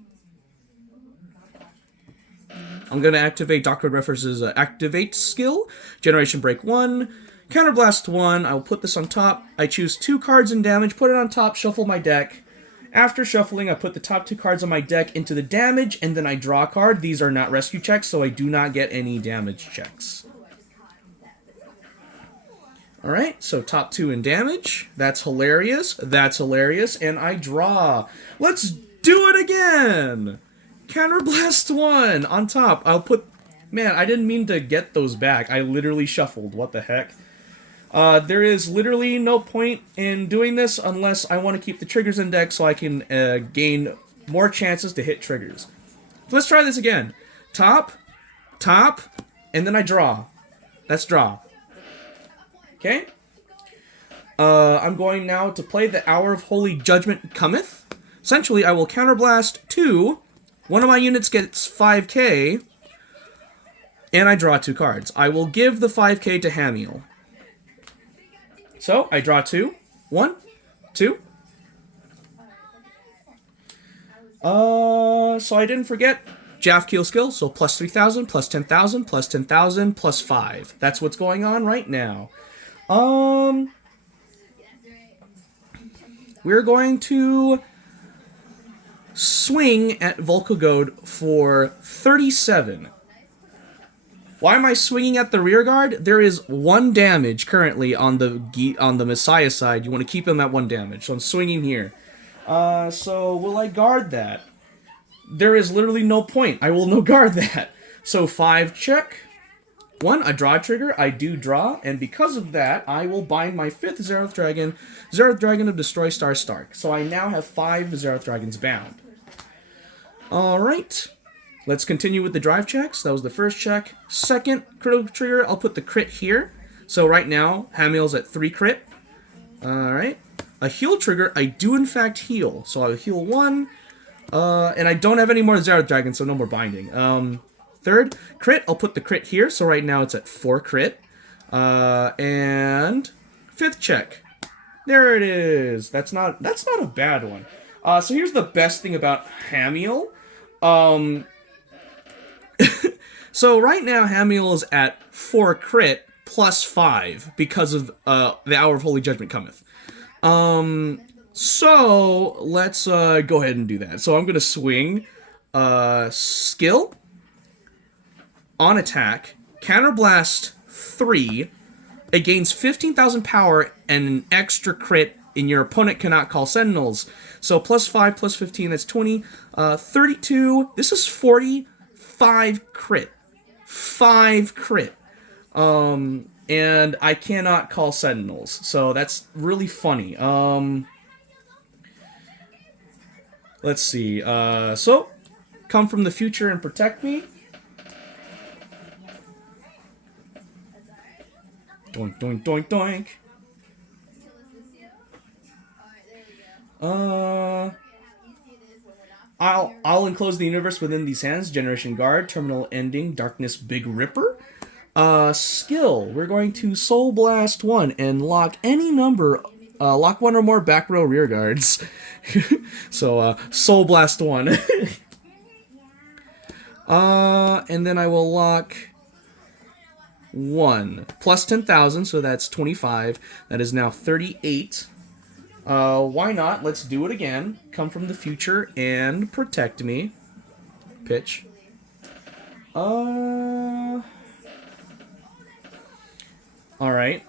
going to activate Doctor Refers' Activate skill. Generation Break 1. Counterblast 1. I will put this on top. I choose 2 cards in damage, put it on top, shuffle my deck. After shuffling, I put the top 2 cards on my deck into the damage, and then I draw a card. These are not rescue checks, so I do not get any damage checks. Alright, so top 2 in damage. That's hilarious. That's hilarious. And I draw. Let's do it again! Counterblast 1 on top. I'll put... Man, I didn't mean to get those back. I literally shuffled. What the heck? There is literally no point in doing this unless I want to keep the triggers in deck so I can gain more chances to hit triggers. So let's try this again. Top, and then I draw. That's draw. Okay? I'm going now to play the Hour of Holy Judgment Cometh. Essentially, I will counterblast 2. One of my units gets 5k, and I draw 2 cards. I will give the 5k to Hamiel. So, I draw 2. 1, 2. So I didn't forget Jafkeel skill, so plus 3,000, plus 10,000, plus 10,000, plus 5. That's what's going on right now. We're going to swing at Volkagode for 37. Why am I swinging at the rear guard? There is 1 damage currently on the Messiah side. You want to keep him at 1 damage, so I'm swinging here. So will I guard that? There is literally no point. I will no guard that. So 5 check. 1, I draw a trigger. I do draw, and because of that, I will bind my 5th Zerath Dragon of Destroy Star Stark. So I now have 5 Zerath Dragons bound. Alright. Let's continue with the drive checks. That was the first check. Second critical trigger, I'll put the crit here. So right now, Hamiel's at 3 crit. Alright. A heal trigger, I do in fact heal. So I'll heal 1. And I don't have any more Zerath Dragons, so no more binding. Third crit, I'll put the crit here. So right now it's at 4 crit. And 5th check. There it is. That's not a bad one. So here's the best thing about Hamiel. So right now Hamiel is at 4 crit plus 5 because of the Hour of Holy Judgment cometh. So let's go ahead and do that. So I'm gonna swing skill on attack, counterblast 3. It gains 15,000 power and an extra crit, and your opponent cannot call Sentinels. So plus 5, plus 15, that's 20. 32, this is 45 crit. 5 crit. And I cannot call Sentinels. So that's really funny. Let's see. So, come from the future and protect me. Doink, doink, doink, doink. I'll enclose the universe within these hands. Generation Guard, Terminal Ending, Darkness Big Ripper. Skill. We're going to Soul Blast 1 and lock any number. Lock 1 or more back row rear guards. So, Soul Blast 1. And then I will lock 1. Plus 10,000, so that's 25. That is now 38. Why not? Let's do it again. Come from the future and protect me. Pitch. Alright.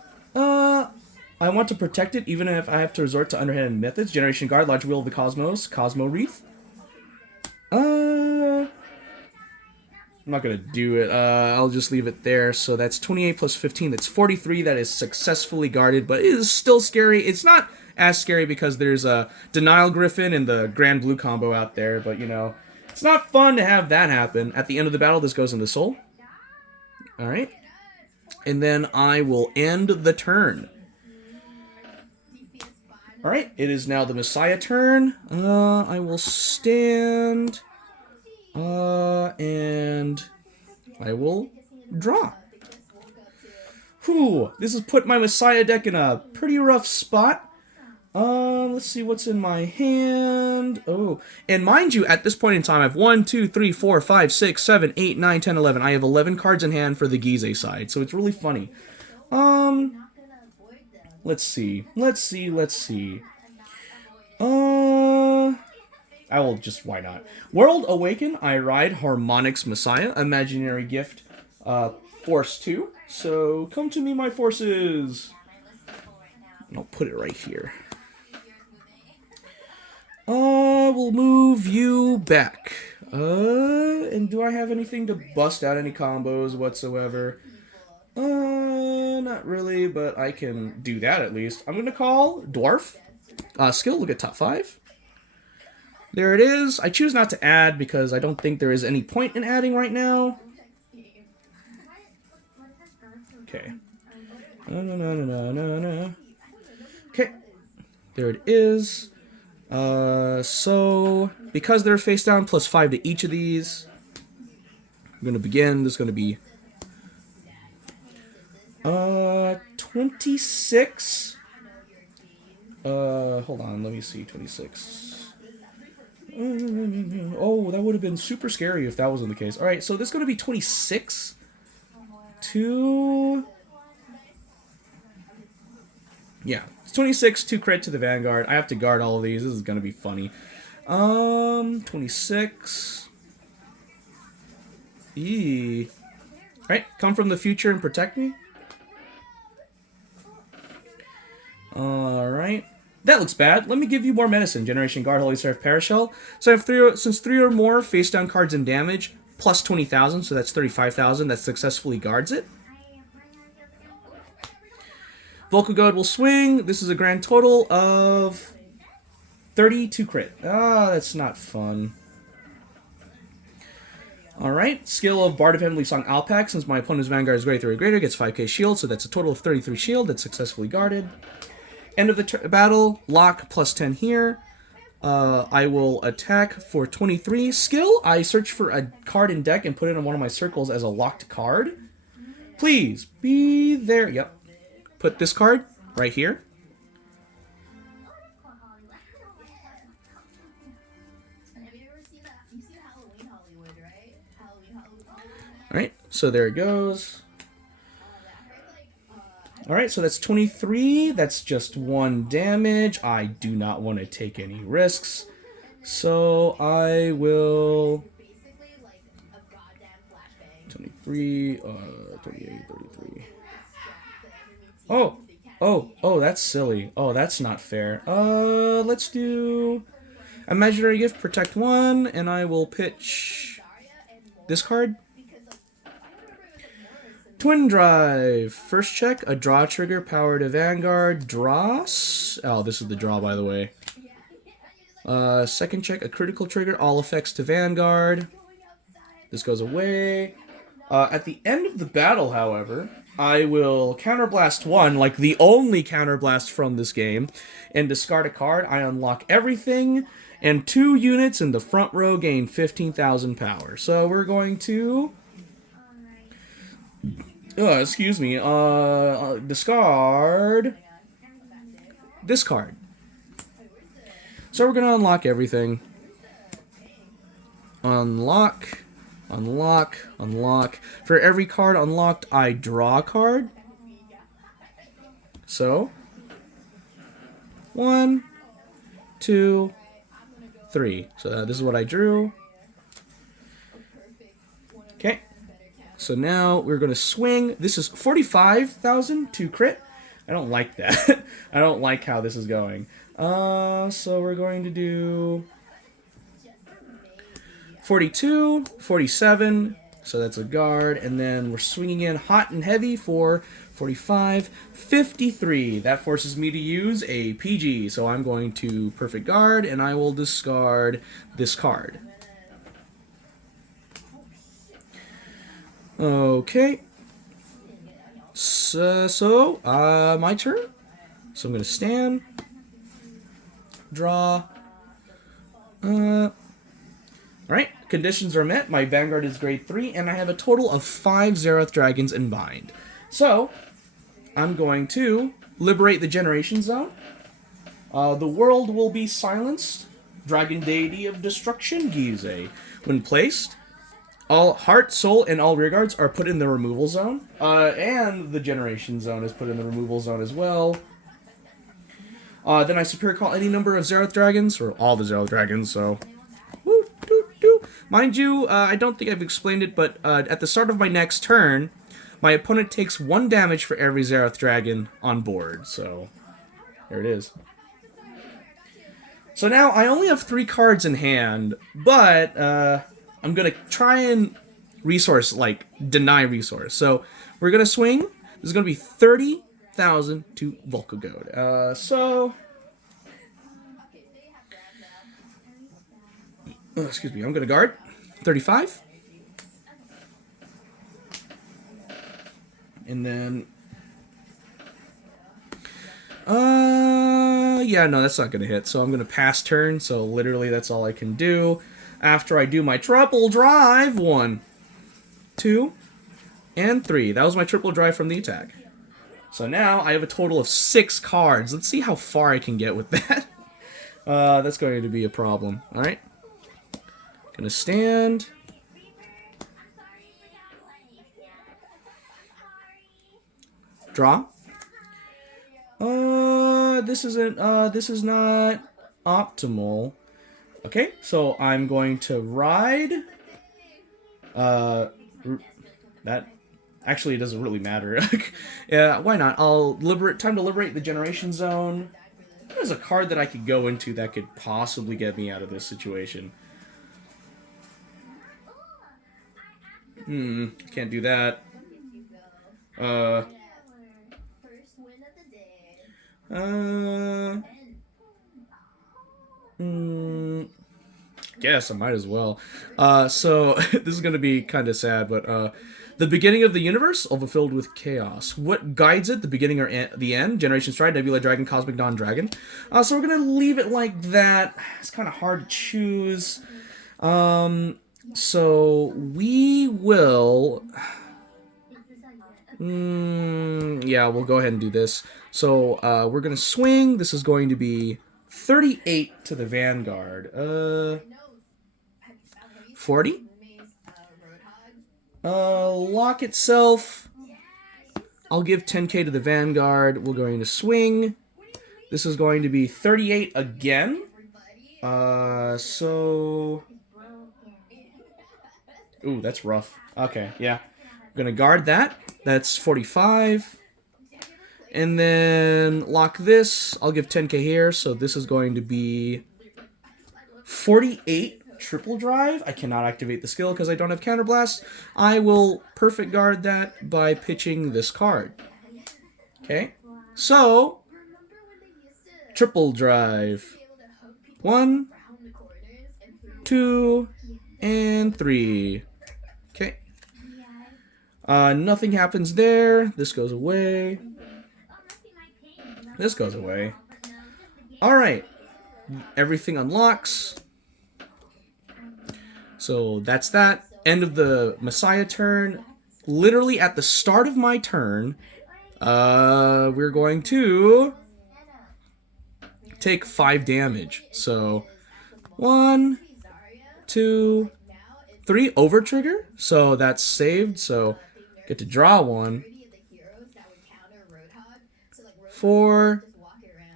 I want to protect it even if I have to resort to underhanded methods. Generation Guard, Large Wheel of the Cosmos, Cosmo Wreath. I'm not going to do it. I'll just leave it there. So that's 28 plus 15. That's 43. That is successfully guarded, but it is still scary. It's not as scary because there's a Denial Griffin and the Grand Blue combo out there, but, you know, it's not fun to have that happen. At the end of the battle, this goes into Soul. Alright. And then I will end the turn. Alright, it is now the Messiah turn. I will stand... and I will draw. Whew, this has put my Messiah deck in a pretty rough spot. Let's see what's in my hand. Oh, and mind you, at this point in time, I have 1, 2, 3, 4, 5, 6, 7, 8, 9, 10, 11. I have 11 cards in hand for the Gyze side, so it's really funny. Let's see. I will just, why not? World Awaken, I ride Harmonix Messiah, Imaginary Gift, Force 2. So, come to me, my forces. And I'll put it right here. We'll move you back. And do I have anything to bust out any combos whatsoever? Not really, but I can do that at least. I'm gonna call Dwarf. Skill, look at top 5. There it is. I choose not to add because I don't think there is any point in adding right now. Okay. There it is. So, because they're face down, +5 to each of these. I'm going to begin. This is going to be 26. Hold on. Let me see. 26. Oh, that would have been super scary if that wasn't the case. All right, so this is going to be 26 to... Yeah, it's 26, 2 crit to the Vanguard. I have to guard all of these. This is going to be funny. 26. Eee. Alright, come from the future and protect me. Alright. That looks bad. Let me give you more medicine. Generation Guard, Holy Seraph, Parashell. So I have since 3 or more face down cards and damage, plus 20,000, so that's 35,000. That successfully guards it. Volkagode will swing. This is a grand total of 32 crit. Ah, that's not fun. Alright, skill of Bard of Heavenly Song Alpac. Since my opponent's Vanguard is greater or greater, gets 5k shield, so that's a total of 33 shield that's successfully guarded. End of the battle, lock +10 here. I will attack for 23. Skill, I search for a card in deck and put it in one of my circles as a locked card. Please, be there. Yep. Put this card right here. Alright, so there it goes. Alright, so that's 23. That's just 1 damage. I do not want to take any risks. So I will... 23, 28, 33. Oh, that's silly. Oh, that's not fair. Let's do... Imaginary Gift, protect 1, and I will pitch this card. Twin Drive. First check, a draw trigger, power to Vanguard, draw. Oh, this is the draw, by the way. Second check, a critical trigger, all effects to Vanguard. This goes away. At the end of the battle, however, I will counterblast 1, like the only counterblast from this game, and discard a card. I unlock everything, and 2 units in the front row gain 15,000 power. So we're going to... excuse me, discard this card. So we're going to unlock everything. Unlock, unlock, unlock. For every card unlocked, I draw a card. So, 1, 2, 3. So this is what I drew. Okay. So now we're going to swing. This is 45,000 to crit. I don't like that. I don't like how this is going. So we're going to do 42, 47. So that's a guard. And then we're swinging in hot and heavy for 45, 53. That forces me to use a PG. So I'm going to perfect guard, and I will discard this card. Okay. So, my turn. So I'm going to stand. Draw. Alright. Conditions are met. My Vanguard is grade 3, and I have a total of 5 Zerath Dragons in bind. So, I'm going to liberate the Generation Zone. The world will be silenced. Dragon Deity of Destruction, Gyze. When placed, all heart, soul, and all rear guards are put in the removal zone. And the Generation Zone is put in the removal zone as well. Then I superior call any number of Zerath Dragons, or all the Zerath Dragons, so... Woo, doo, doo. Mind you, I don't think I've explained it, but at the start of my next turn, my opponent takes 1 damage for every Zerath Dragon on board, so... There it is. So now, I only have 3 cards in hand, but, I'm going to try and deny resource. So, we're going to swing. This is going to be 30,000 to Volkagode. Excuse me, I'm going to guard. 35. And then... Yeah, no, that's not going to hit. So I'm going to pass turn. So literally that's all I can do. After I do my triple drive. 1, 2, and 3. That was my triple drive from the attack. So now I have a total of 6 cards. Let's see how far I can get with that. That's going to be a problem. Alright. Gonna stand. Draw. This is not optimal. Okay, so I'm going to ride. That actually doesn't really matter. Yeah, why not? Time to liberate the generation zone. There's a card that I could go into that could possibly get me out of this situation. Can't do that. Guess I might as well. So this is gonna be kind of sad, but the beginning of the universe, all fulfilled with chaos. What guides it? The beginning or the end? Generation Stride, Nebula Dragon, Cosmic Dawn Dragon. So we're gonna leave it like that. It's kind of hard to choose. So we will. Yeah, we'll go ahead and do this. So we're gonna swing. This is going to be 38 to the Vanguard. 40. Lock itself. I'll give 10k to the Vanguard. We're going to swing. This is going to be 38 again. So. Ooh, that's rough. Okay, yeah. I'm gonna guard that. That's 45. And then lock this. I'll give 10k here. So this is going to be 48 triple drive. I cannot activate the skill because I don't have counterblast. I will perfect guard that by pitching this card. Okay. So triple drive. 1, 2, and 3. Okay. Nothing happens there. This goes away. This goes away. Alright. Everything unlocks. So that's that. End of the Messiah turn. Literally at the start of my turn, we're going to take 5 damage. So 1, 2, 3 over trigger. So that's saved. So get to draw 1. 4,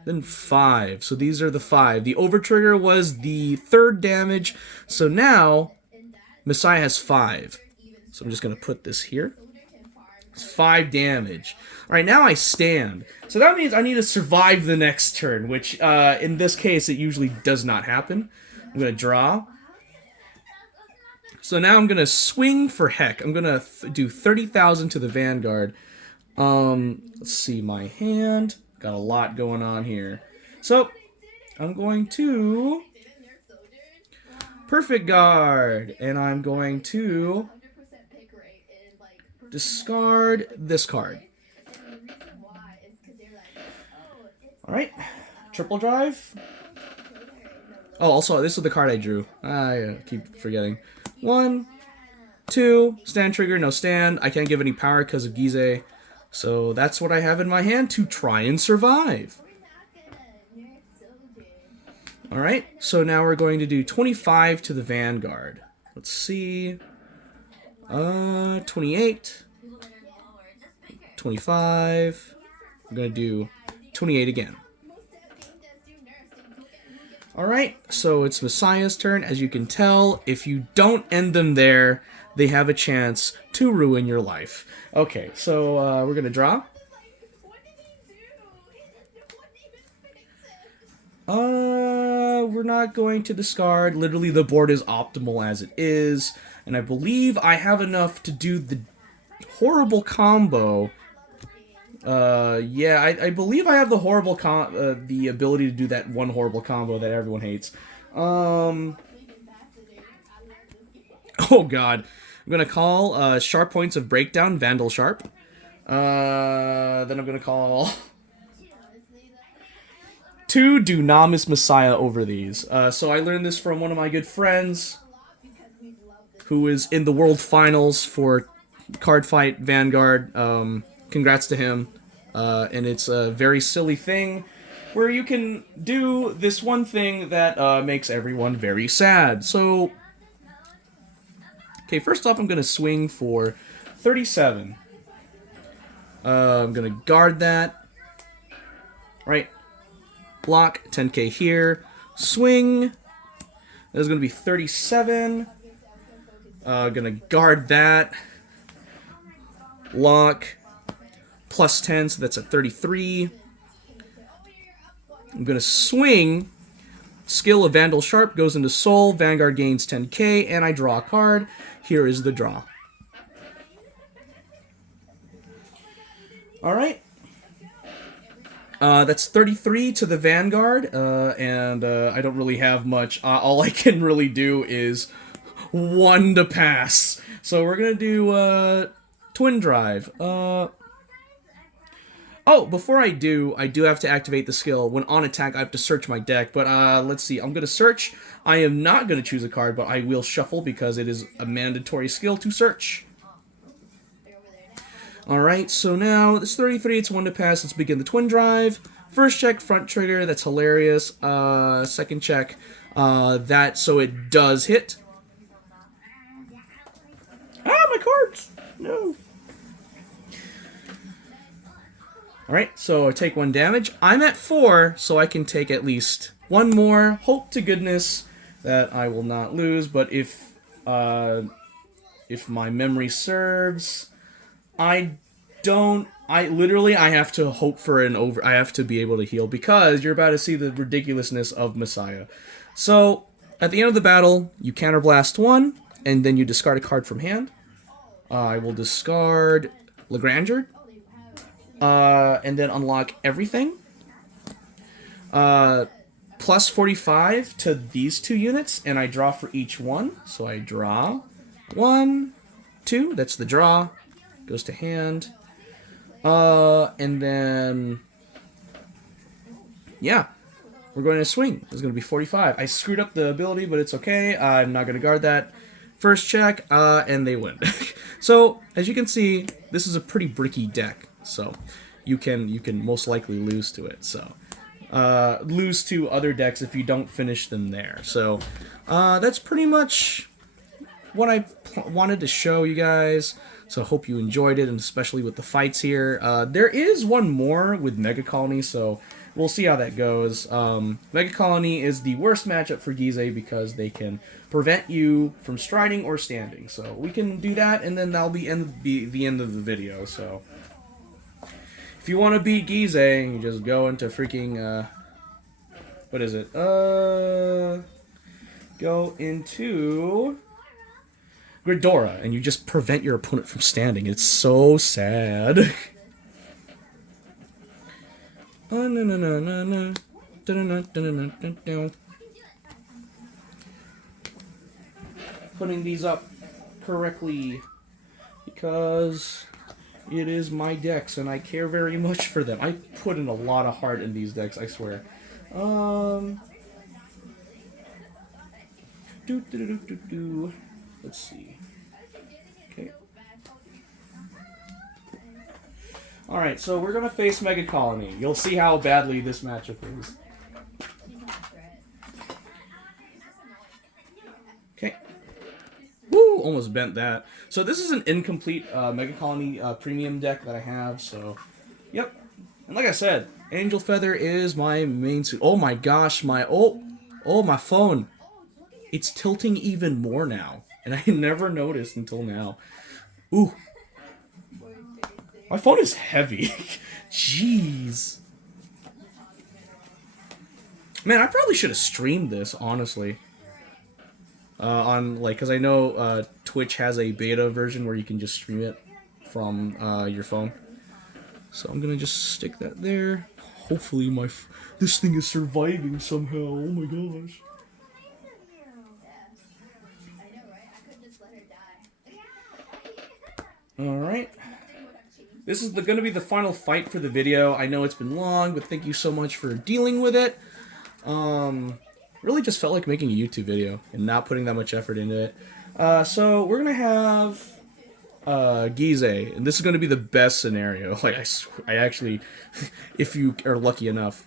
then 5. So these are the 5. The over trigger was the 3rd damage. So now Messiah has 5. So I'm just going to put this here. It's 5 damage. Alright, now I stand. So that means I need to survive the next turn, which in this case it usually does not happen. I'm going to draw. So now I'm going to swing for heck. I'm going to do 30,000 to the Vanguard. Let's see my hand. Got a lot going on here. So I'm going to perfect guard, and I'm going to discard this card. All right, triple drive. Oh, also this is the card I drew. I keep forgetting. 1, 2, stand trigger, no stand. I can't give any power because of Gyze. So that's what I have in my hand to try and survive. Alright, so now we're going to do 25 to the Vanguard. Let's see. 28. 25. I'm going to do 28 again. Alright, so it's Messiah's turn. As you can tell, if you don't end them there, they have a chance to ruin your life. Okay, so we're going to draw. We're not going to discard. Literally, the board is optimal as it is. And I believe I have enough to do the horrible combo. Yeah, I believe I have the horrible the ability to do that one horrible combo that everyone hates. Oh, God. I'm going to call Sharp Points of Breakdown, Vandal Sharp. Then I'm going to call 2 Dunamis Messiah over these. So I learned this from one of my good friends who is in the World Finals for Card Fight Vanguard. Congrats to him. And it's a very silly thing where you can do this one thing that makes everyone very sad. So, okay, first off, I'm going to swing for 37. I'm going to guard that. Right. Block, 10k here. Swing. That's going to be 37. Going to guard that. Lock. Plus 10, so that's at 33. I'm going to swing. Skill of Vandal Sharp goes into Soul. Vanguard gains 10k, and I draw a card. Here is the draw. Alright. That's 33 to the Vanguard, and I don't really have much. All I can really do is 1 to pass. So we're going to do Twin Drive. Oh, before I do have to activate the skill. When on attack, I have to search my deck. But let's see. I'm going to search. I am not going to choose a card, but I will shuffle because it is a mandatory skill to search. Alright, so now it's 33. It's 1 to pass. Let's begin the Twin Drive. First check, front trigger. That's hilarious. Second check. So it does hit. Ah, my cards! No. Alright, so I take 1 damage. I'm at 4, so I can take at least 1 more. Hope to goodness that I will not lose, but if my memory serves, I have to hope for an over. I have to be able to heal because you're about to see the ridiculousness of Messiah. So, at the end of the battle, you counterblast 1, and then you discard a card from hand. I will discard Legranger. And then unlock everything. Plus 45 to these 2 units, and I draw for each one. So I draw 1, 2. That's the draw. Goes to hand. And then, yeah, we're going to swing. It's going to be 45. I screwed up the ability, but it's okay. I'm not going to guard that. First check, and they win. So, as you can see, this is a pretty bricky deck. So, you can most likely lose to it. So, lose to other decks if you don't finish them there. So, that's pretty much what I wanted to show you guys. So, I hope you enjoyed it, and especially with the fights here. There is one more with Mega Colony, so we'll see how that goes. Mega Colony is the worst matchup for Gyze because they can prevent you from striding or standing. So, we can do that, and then that'll be the end of the video. So, if you want to beat Gyze, you just go into freaking, what is it? Go into Gridora, and you just prevent your opponent from standing. It's so sad. Putting these up correctly because it is my decks, and I care very much for them. I put in a lot of heart in these decks, I swear. Let's see. Okay. Alright, so we're going to face Mega Colony. You'll see how badly this matchup is. Okay. Woo! Almost bent that. So this is an incomplete Mega Colony premium deck that I have, so yep. And like I said, Angel Feather is my main suit. Oh my gosh, my phone. It's tilting even more now, and I never noticed until now. Ooh. My phone is heavy. Jeez. Man, I probably should have streamed this, honestly. Because I know Twitch has a beta version where you can just stream it from your phone. So I'm gonna just stick that there. Hopefully this thing is surviving somehow. Oh my gosh. Alright. this is going to be the final fight for the video. I know it's been long, but thank you so much for dealing with it. Really just felt like making a YouTube video and not putting that much effort into it. So we're going to have Gyze, and this is going to be the best scenario. Like, I actually, if you are lucky enough.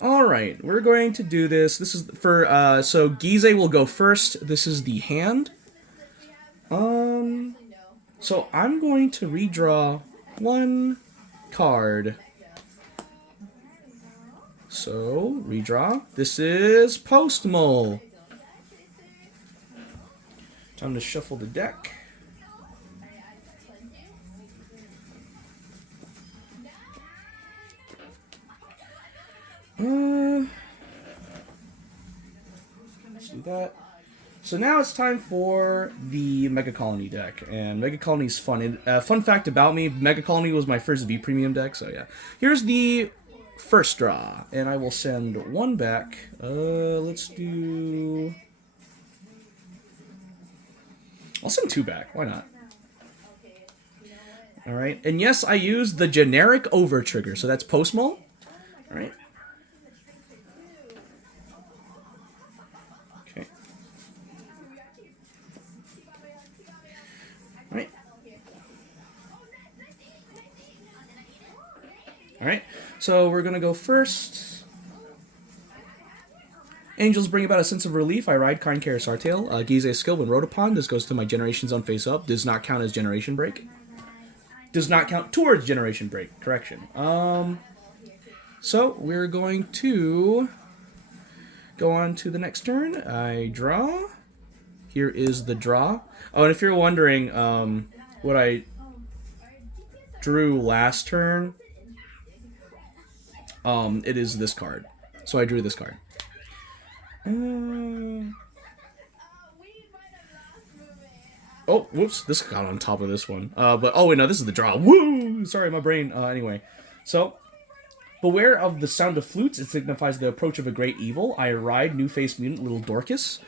Alright, we're going to do this. This is for, so Gyze will go first. This is the hand. So I'm going to redraw one card. So, redraw. This is Post-Mole. Time to shuffle the deck. Let's do that. So now it's time for the Mega Colony deck, and Mega Colony's fun. Fun fact about me, Mega Colony was my first V Premium deck, so yeah. Here's the first draw, and I will send one back. Let's do... I'll send two back, why not? Alright, and yes, I used the generic over trigger, so that's Post-Mole. Alright. Okay. Alright. Alright, so we're gonna go first. Angels bring about a sense of relief. I ride Kind Care Sartail. Gyze skill when rode upon. This goes to my Generation Zone face up. Does not count as Generation Break. Does not count towards Generation Break. Correction. So we're going to go on to the next turn. I draw. Here is the draw. Oh, and if you're wondering what I drew last turn, it is this card. So I drew this card. Oh, whoops, this got on top of this one. But, oh wait, no, this is the draw. Woo! Sorry, my brain. Anyway. So, beware of the sound of flutes. It signifies the approach of a great evil. I ride new-faced mutant, Little Dorcas.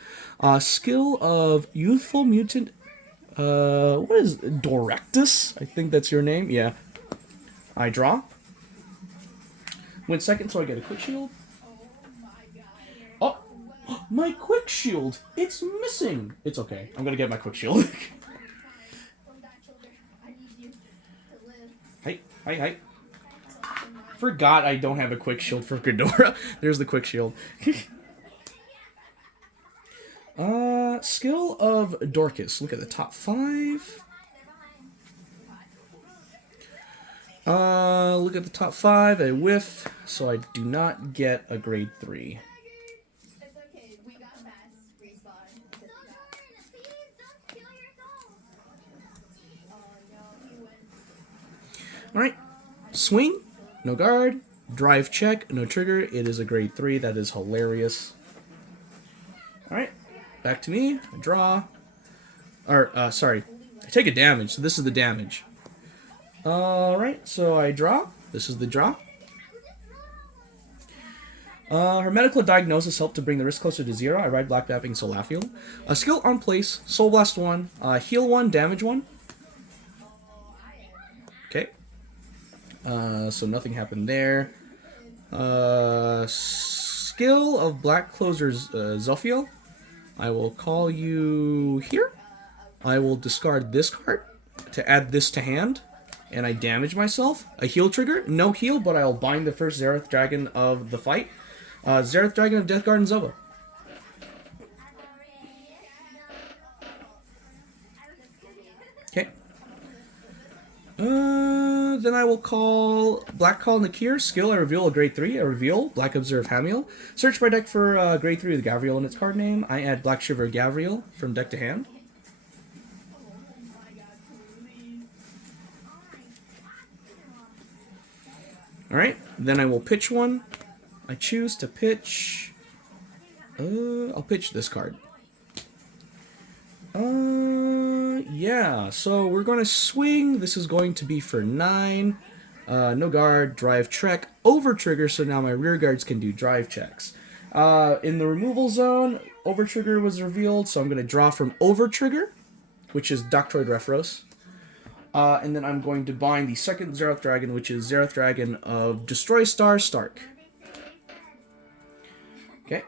Skill of youthful mutant, what is Dorectus? I think that's your name. Yeah. I draw. Went second, so I get a quick shield. Oh, my quick shield! It's missing! It's okay. I'm gonna get my quick shield. Hi. Forgot I don't have a quick shield for Ghidorah. There's the quick shield. Skill of Dorcas. Look at the top 5. Look at the top 5. I whiff, so I do not get a grade 3. Alright. Swing. No guard. Drive check. No trigger. It is a grade 3. That is hilarious. Alright. Back to me. I draw. Or, sorry. I take a damage, so this is the damage. Alright, so I draw. This is the draw. Her medical diagnosis helped to bring the risk closer to 0. I ride Black Bapping Solafiel. Skill on place. Soul Blast 1. Heal 1, damage 1. Okay. So nothing happened there. Skill of Black Closer's Zophiel. I will call you here. I will discard this card to add this to hand. And I damage myself. A heal trigger. No heal, but I'll bind the first Zereth Dragon of the fight. Zereth Dragon of Death Garden Zoba. Okay. Then I will call Black Call Nakir. Skill, I reveal a grade 3. I reveal Black Observe Hamiel. Search my deck for grade 3 with Gavriel in its card name. I add Black Shiver Gavriel from deck to hand. Alright, then I will pitch one. I choose to pitch... I'll pitch this card. Yeah, so we're going to swing. This is going to be for 9. No guard, drive trek, over trigger, so now my rear guards can do drive checks. In the removal zone, over trigger was revealed, so I'm going to draw from over trigger, which is Doctroid Refros. And then I'm going to bind the second Xerath Dragon, which is Xerath Dragon of Destroy Star Stark. Okay.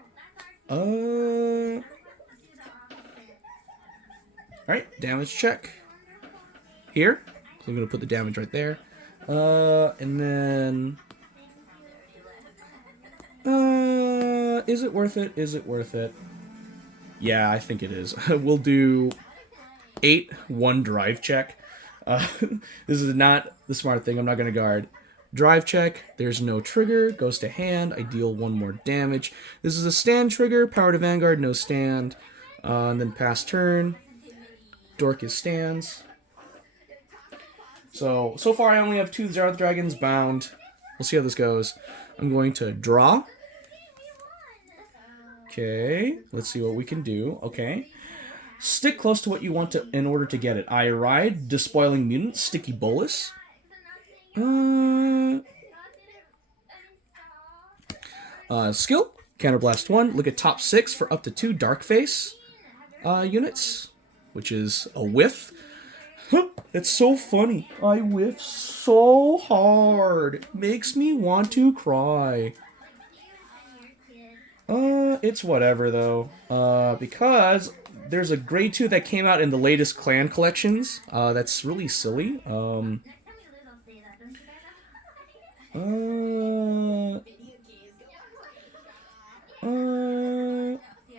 Alright, damage check. Here. So I'm going to put the damage right there. And then... is it worth it? Is it worth it? Yeah, I think it is. We'll do 8, 1 drive check. This is not the smart thing. I'm not going to guard. Drive check. There's no trigger. Goes to hand. I deal 1 more damage. This is a stand trigger. Power to Vanguard. No stand. And then pass turn. Dorcas stands. So far I only have 2 Xerath Dragons bound. We'll see how this goes. I'm going to draw. Okay. Let's see what we can do. Okay. Stick close to what you want to in order to get it. I ride, Despoiling Mutant, Sticky Bolus. Skill, Counterblast 1. Look at top 6 for up to 2 Darkface units, which is a whiff. It's so funny. I whiff so hard. Makes me want to cry. It's whatever, though. Because... there's a grade 2 that came out in the latest clan collections. That's really silly. I'm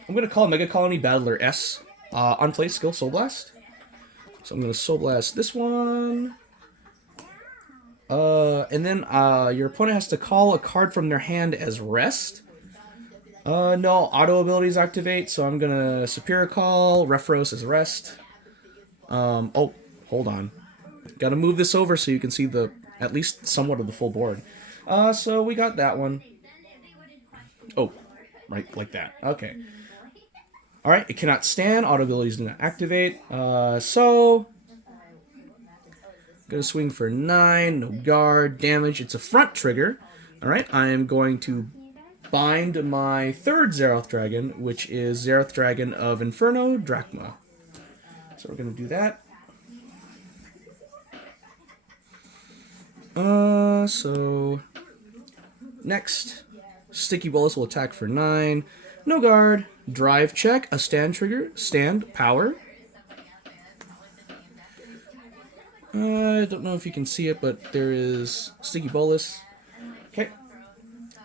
going to call Mega Colony Battler S. Unplay skill Soul Blast. So I'm going to Soul Blast this one. And then your opponent has to call a card from their hand as rest. No, auto abilities activate, so I'm gonna Superior Call, Refros as rest. Oh, hold on. Gotta move this over so you can see the, at least somewhat of the full board. So we got that one. Oh, right, like that. Okay. Alright, it cannot stand, auto abilities do not activate. So... gonna swing for 9, no guard, damage. It's a front trigger. Alright, I am going to bind my third Xerath Dragon, which is Xerath Dragon of Inferno, Drachma. So we're going to do that. So... next, Sticky Bolus will attack for 9. No guard. Drive check, a stand trigger, stand, power. I don't know if you can see it, but there is Sticky Bolus. Okay.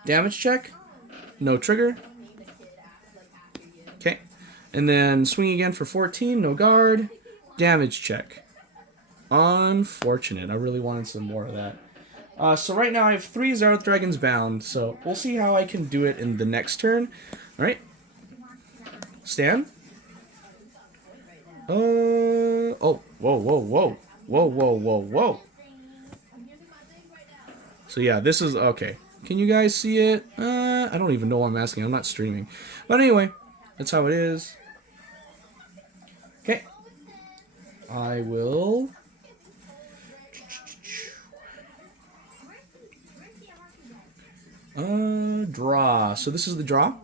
Damage check. No trigger. Okay. And then swing again for 14. No guard. Damage check. Unfortunate. I really wanted some more of that. So right now I have 3 Xerath Dragons bound. So we'll see how I can do it in the next turn. Alright. Stand. Oh. Whoa, whoa, whoa. Whoa, whoa, whoa, whoa. So yeah, this is... okay. Can you guys see it? I don't even know why I'm asking. I'm not streaming. But anyway, that's how it is. Okay. I will... draw. So this is the draw.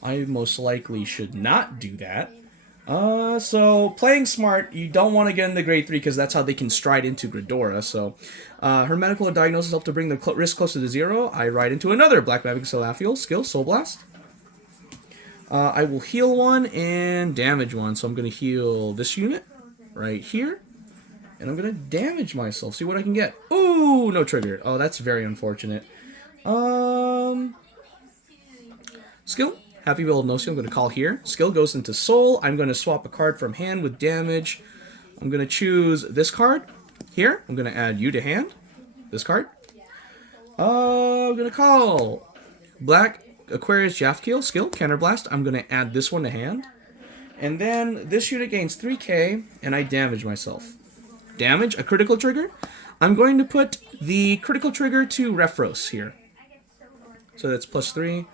I most likely should not do that. So playing smart, you don't want to get in the grade 3 because that's how they can stride into Gridora. So, her medical diagnosis helped to bring the risk closer to 0. I ride into another Black Magic Salafiel skill, Soul Blast. I will heal 1 and damage 1. So I'm going to heal this unit right here. And I'm going to damage myself. See what I can get. Ooh, no trigger. Oh, that's very unfortunate. Skill. Happy Will of Nocia, I'm going to call here. Skill goes into Soul. I'm going to swap a card from hand with damage. I'm going to choose this card here. I'm going to add you to hand. This card. I'm going to call Black Aquarius Jafkiel. Skill, Counterblast. I'm going to add this one to hand. And then this unit gains 3k, and I damage myself. Damage, a critical trigger. I'm going to put the critical trigger to Refros here. So that's +3.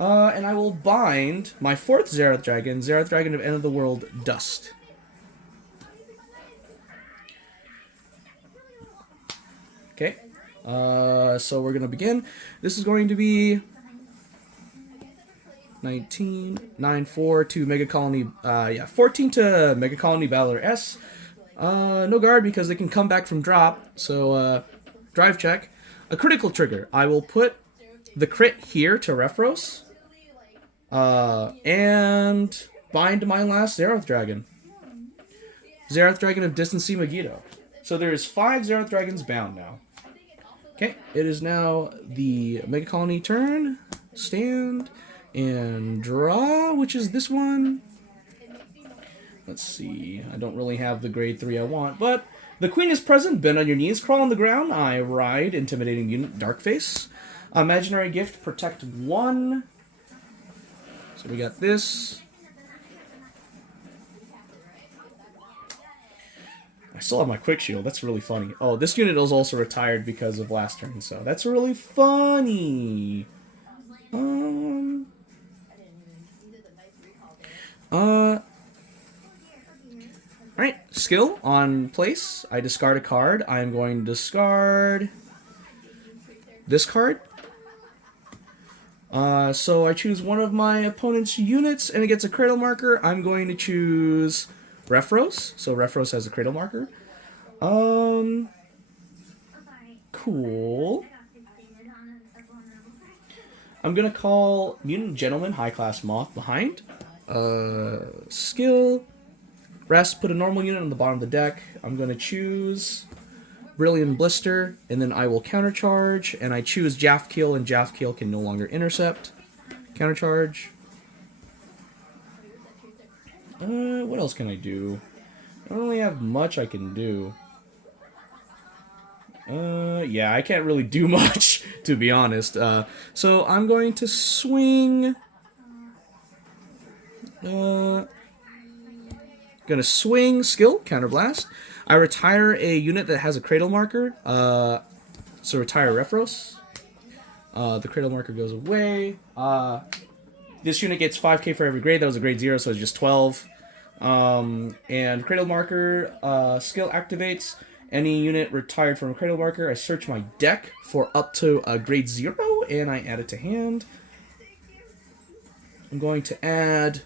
And I will bind my 4th Xerath Dragon of End of the World, Dust. Okay. So we're going to begin. This is going to be 19, 9-4 to Mega Colony, 14 to Mega Colony Battler S. No guard because they can come back from drop, so drive check. A critical trigger. I will put the crit here to Refros, and bind my last Zerath Dragon. Zerath Dragon of Distancy Megiddo. So there's 5 Zerath Dragons bound now. Okay, it is now the Mega Colony turn. Stand and draw, which is this one. Let's see. I don't really have the grade 3 I want, but the Queen is present. Bend on your knees, crawl on the ground. I ride Intimidating Unit, Darkface. Imaginary Gift, protect 1. So we got this. I still have my quick shield. That's really funny. Oh, this unit is also retired because of last turn, so that's really funny. Alright, skill on place. I discard a card. I'm going to discard this card. So I choose one of my opponent's units and it gets a cradle marker. I'm going to choose Refros. So Refros has a cradle marker. Cool. I'm going to call Mutant Gentleman High Class Moth behind. Skill. Rest, put a normal unit on the bottom of the deck. I'm going to choose Brilliant Blister, and then I will countercharge, and I choose Jafkiel, and Jafkiel can no longer intercept. Countercharge. What else can I do? I don't really have much I can do. Yeah, I can't really do much, to be honest. So I'm going to swing... Gonna swing skill, counterblast. I retire a unit that has a cradle marker. So retire Refros. The cradle marker goes away. This unit gets 5k for every grade. That was a grade 0, so it's just 12. And cradle marker skill activates. Any unit retired from a cradle marker, I search my deck for up to a grade 0, and I add it to hand. I'm going to add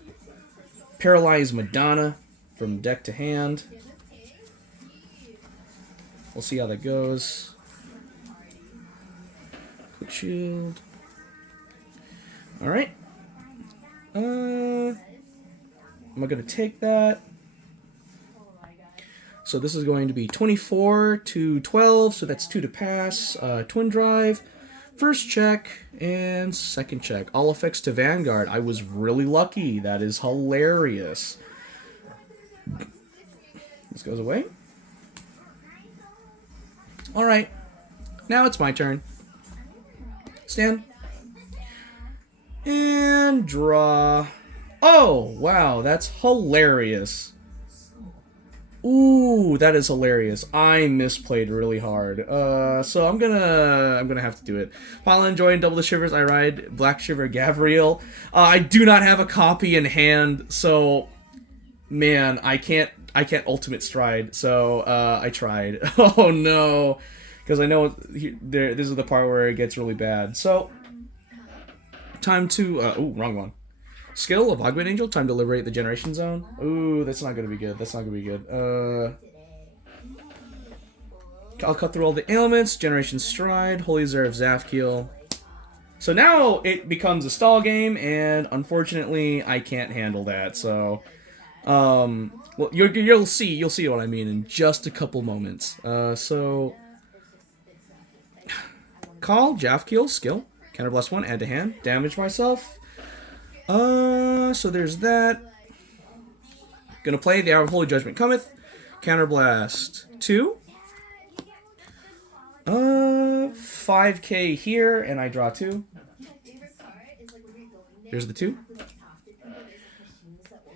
Paralyze Madonna from deck to hand. We'll see how that goes. Quick shield. Alright. I'm going to take that. So this is going to be 24 to 12, so that's 2 to pass. Twin drive. First check and second check. All effects to Vanguard. I was really lucky. That is hilarious. This goes away. Alright. Now it's my turn. Stand. And draw. Oh, wow. That's hilarious. Ooh, that is hilarious. I misplayed really hard. So I'm gonna have to do it. While enjoying Double the Shivers, I ride Black Shiver Gavriel. I do not have a copy in hand, so man, I can't ultimate stride. So I tried. Oh no, because I know this is the part where it gets really bad. So time to oh, wrong one. Skill of Augment Angel, time to liberate the Generation Zone. Ooh, that's not going to be good. That's not going to be good. I'll cut through all the ailments. Generation Stride, Holy Zer of Zafkiel. So now it becomes a stall game, and unfortunately, I can't handle that. So, well, you'll see what I mean in just a couple moments. So, call Jafkiel, skill, counterblast 1, add to hand, damage myself. So there's that. Gonna play the Hour of Holy Judgment Cometh. Counterblast 2. 5k here, and I draw 2. There's the 2.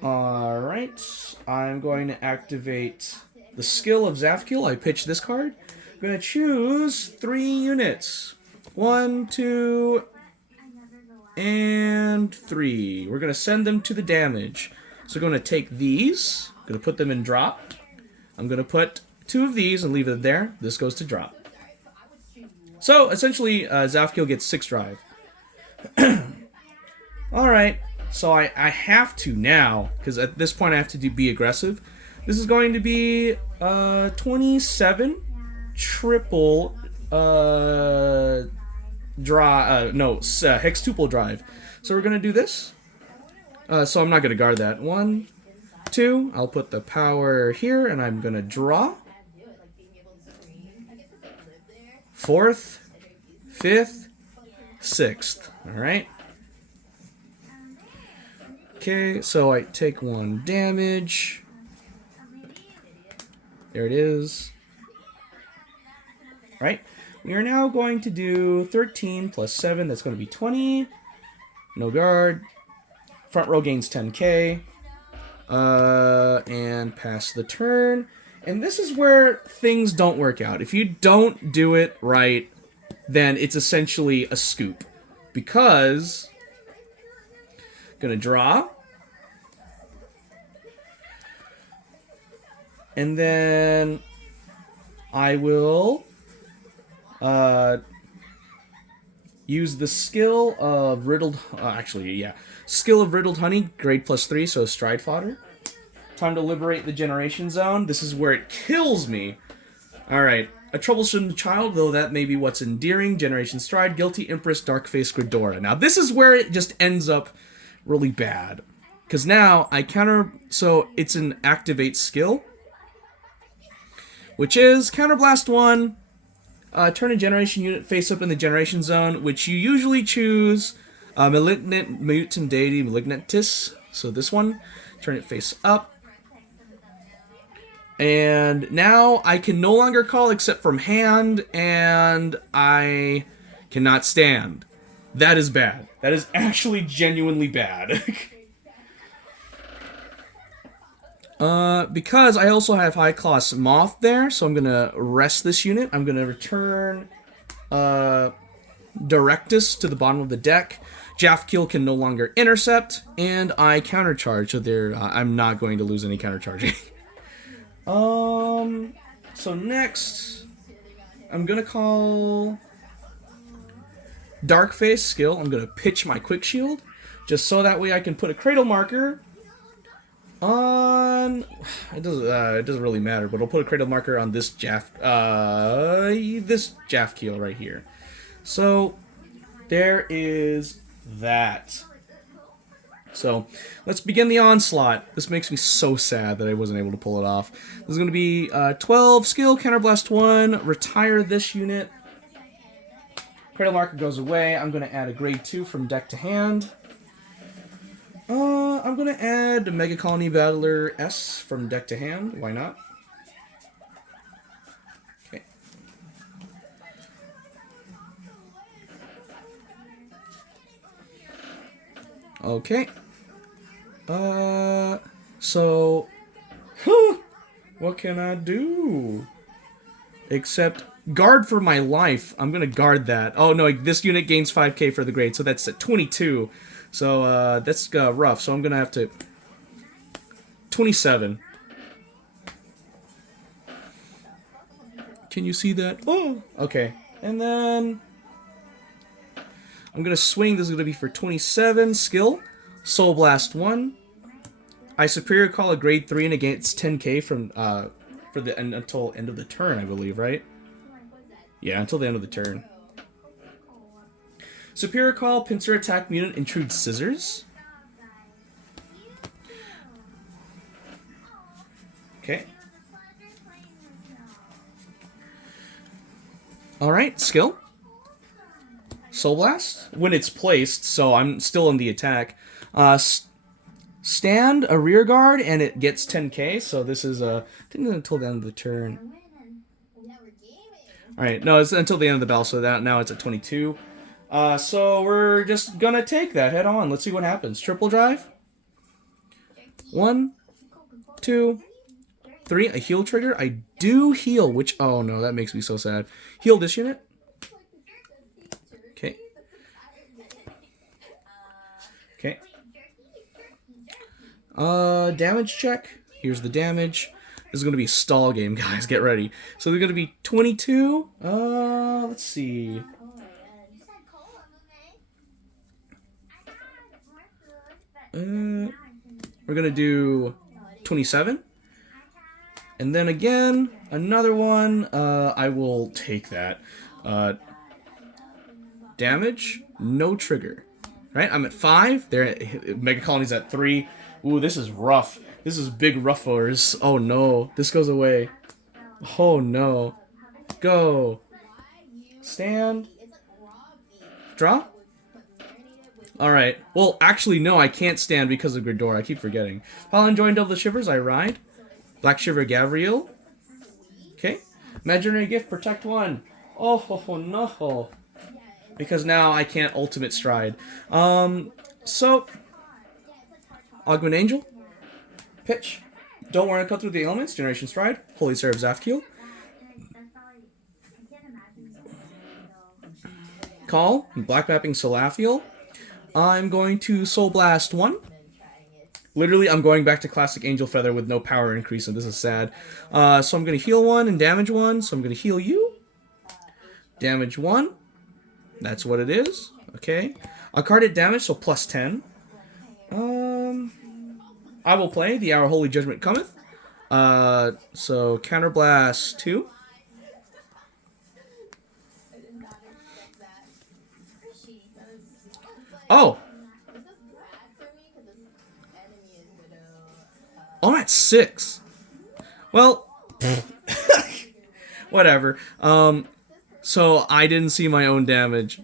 Alright. I'm going to activate the skill of Zafkiel. I pitch this card. I'm gonna choose 3 units. 1, 2, and 3. We're going to send them to the damage. So we're going to take these. I'm going to put them in drop. I'm going to put 2 of these and leave it there. This goes to drop. So essentially, Zafkiel gets 6 drive. Alright. So I have to now, because at this point I have to be aggressive. This is going to be 27 triple hextuple drive. So we're going to do this. So I'm not going to guard that. 1, 2. I'll put the power here, and I'm going to draw. 4th, 5th, 6th. All right. Okay, so I take 1 damage. There it is. Right. We are now going to do 13 plus 7. That's going to be 20. No guard. Front row gains 10k. And pass the turn. And this is where things don't work out. If you don't do it right, then it's essentially a scoop. Because... Gonna draw. And then... I will... use the skill of riddled... Skill of riddled honey, grade +3, so stride fodder. Time to liberate the generation zone. This is where it kills me. Alright. A troublesome child, though that may be what's endearing. Generation stride, guilty empress, dark face, Gridora. Now, this is where it just ends up really bad. Because now, I counter... So, it's an activate skill. Which is Counterblast 1... turn a generation unit face up in the generation zone, which you usually choose Malignant Mutant Deity Malignantis. So this one, turn it face up. And now I can no longer call except from hand, and I cannot stand. That is bad. That is actually genuinely bad. Because I also have High Class Moth there, so I'm going to rest this unit. I'm going to return Directus to the bottom of the deck. Jafkiel can no longer intercept, and I countercharge, so there I'm not going to lose any countercharging. So next, I'm going to call Darkface skill. I'm going to pitch my Quick Shield, just so that way I can put a Cradle Marker on... It doesn't really matter, but I'll put a Cradle Marker on this Jafkiel right here. So, there is that. So, let's begin the onslaught. This makes me so sad that I wasn't able to pull it off. This is going to be 12 skill, Counterblast 1, retire this unit. Cradle Marker goes away. I'm going to add a grade 2 from deck to hand. I'm going to add Mega Colony Battler S from deck to hand. Why not? Okay. Okay. So... what can I do? Except guard for my life. I'm going to guard that. Oh, no, this unit gains 5k for the grade, so that's at 22. So, that's rough, so I'm going to have to... 27. Can you see that? Oh! Okay. And then... I'm going to swing. This is going to be for 27 skill. Soul Blast 1. I Superior Call a grade 3 and against 10k from, for the until end of the turn, I believe, right? Yeah, until the end of the turn. Superior Call, Pincer Attack Mutant, Intrude Scissors. Okay. Alright, skill. Soul Blast. When it's placed, so I'm still in the attack. Stand a rear guard, and it gets 10k, so this is, I think it's until the end of the turn. Alright, no, it's until the end of the battle, so that now it's at 22. So we're just gonna take that head on. Let's see what happens. Triple drive. 1, 2, 3. A heal trigger. I do heal, which... Oh, no, that makes me so sad. Heal this unit. Okay. Okay. Damage check. Here's the damage. This is going to be a stall game, guys. Get ready. So they're going to be 22. Let's see. We're gonna do 27. And then again, another one. I will take that. Damage, no trigger. Right? I'm at 5. They're at, Mega Colony's at 3. Ooh, this is rough. This is big rufflers. Oh no. This goes away. Oh no. Go. Stand. Draw? Alright. Well, actually, no, I can't stand because of Gridor. I keep forgetting. While enjoying Double the Shivers, I ride. Black Shiver Gavriel. Okay. Imaginary Gift, Protect 1. Oh no. Because now I can't Ultimate Stride. So, Augment Angel. Pitch. Don't worry, cut through the elements. Generation Stride. Holy Seraph Zafkiel. Call. Black Mapping Salafiel. I'm going to Soul Blast 1. Literally, I'm going back to Classic Angel Feather with no power increase, and this is sad. So I'm going to heal 1 and damage 1. So I'm going to heal you. Damage 1. That's what it is. Okay. I'll card it damage, so plus 10. I will play The Hour Holy Judgment Cometh. So Counterblast 2. Oh! I'm at 6. Well, whatever. So I didn't see my own damage.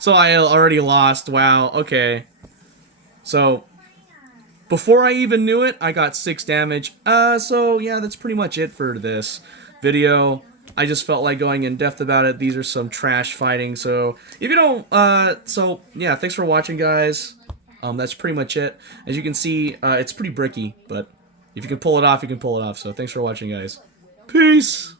So I already lost. Wow, okay. So, before I even knew it, I got 6 damage. So yeah, that's pretty much it for this video. I just felt like going in depth about it. These are some trash fighting, so if you don't, so yeah, thanks for watching, guys. That's pretty much it. As you can see, it's pretty bricky, but if you can pull it off, you can pull it off. So thanks for watching, guys. Peace!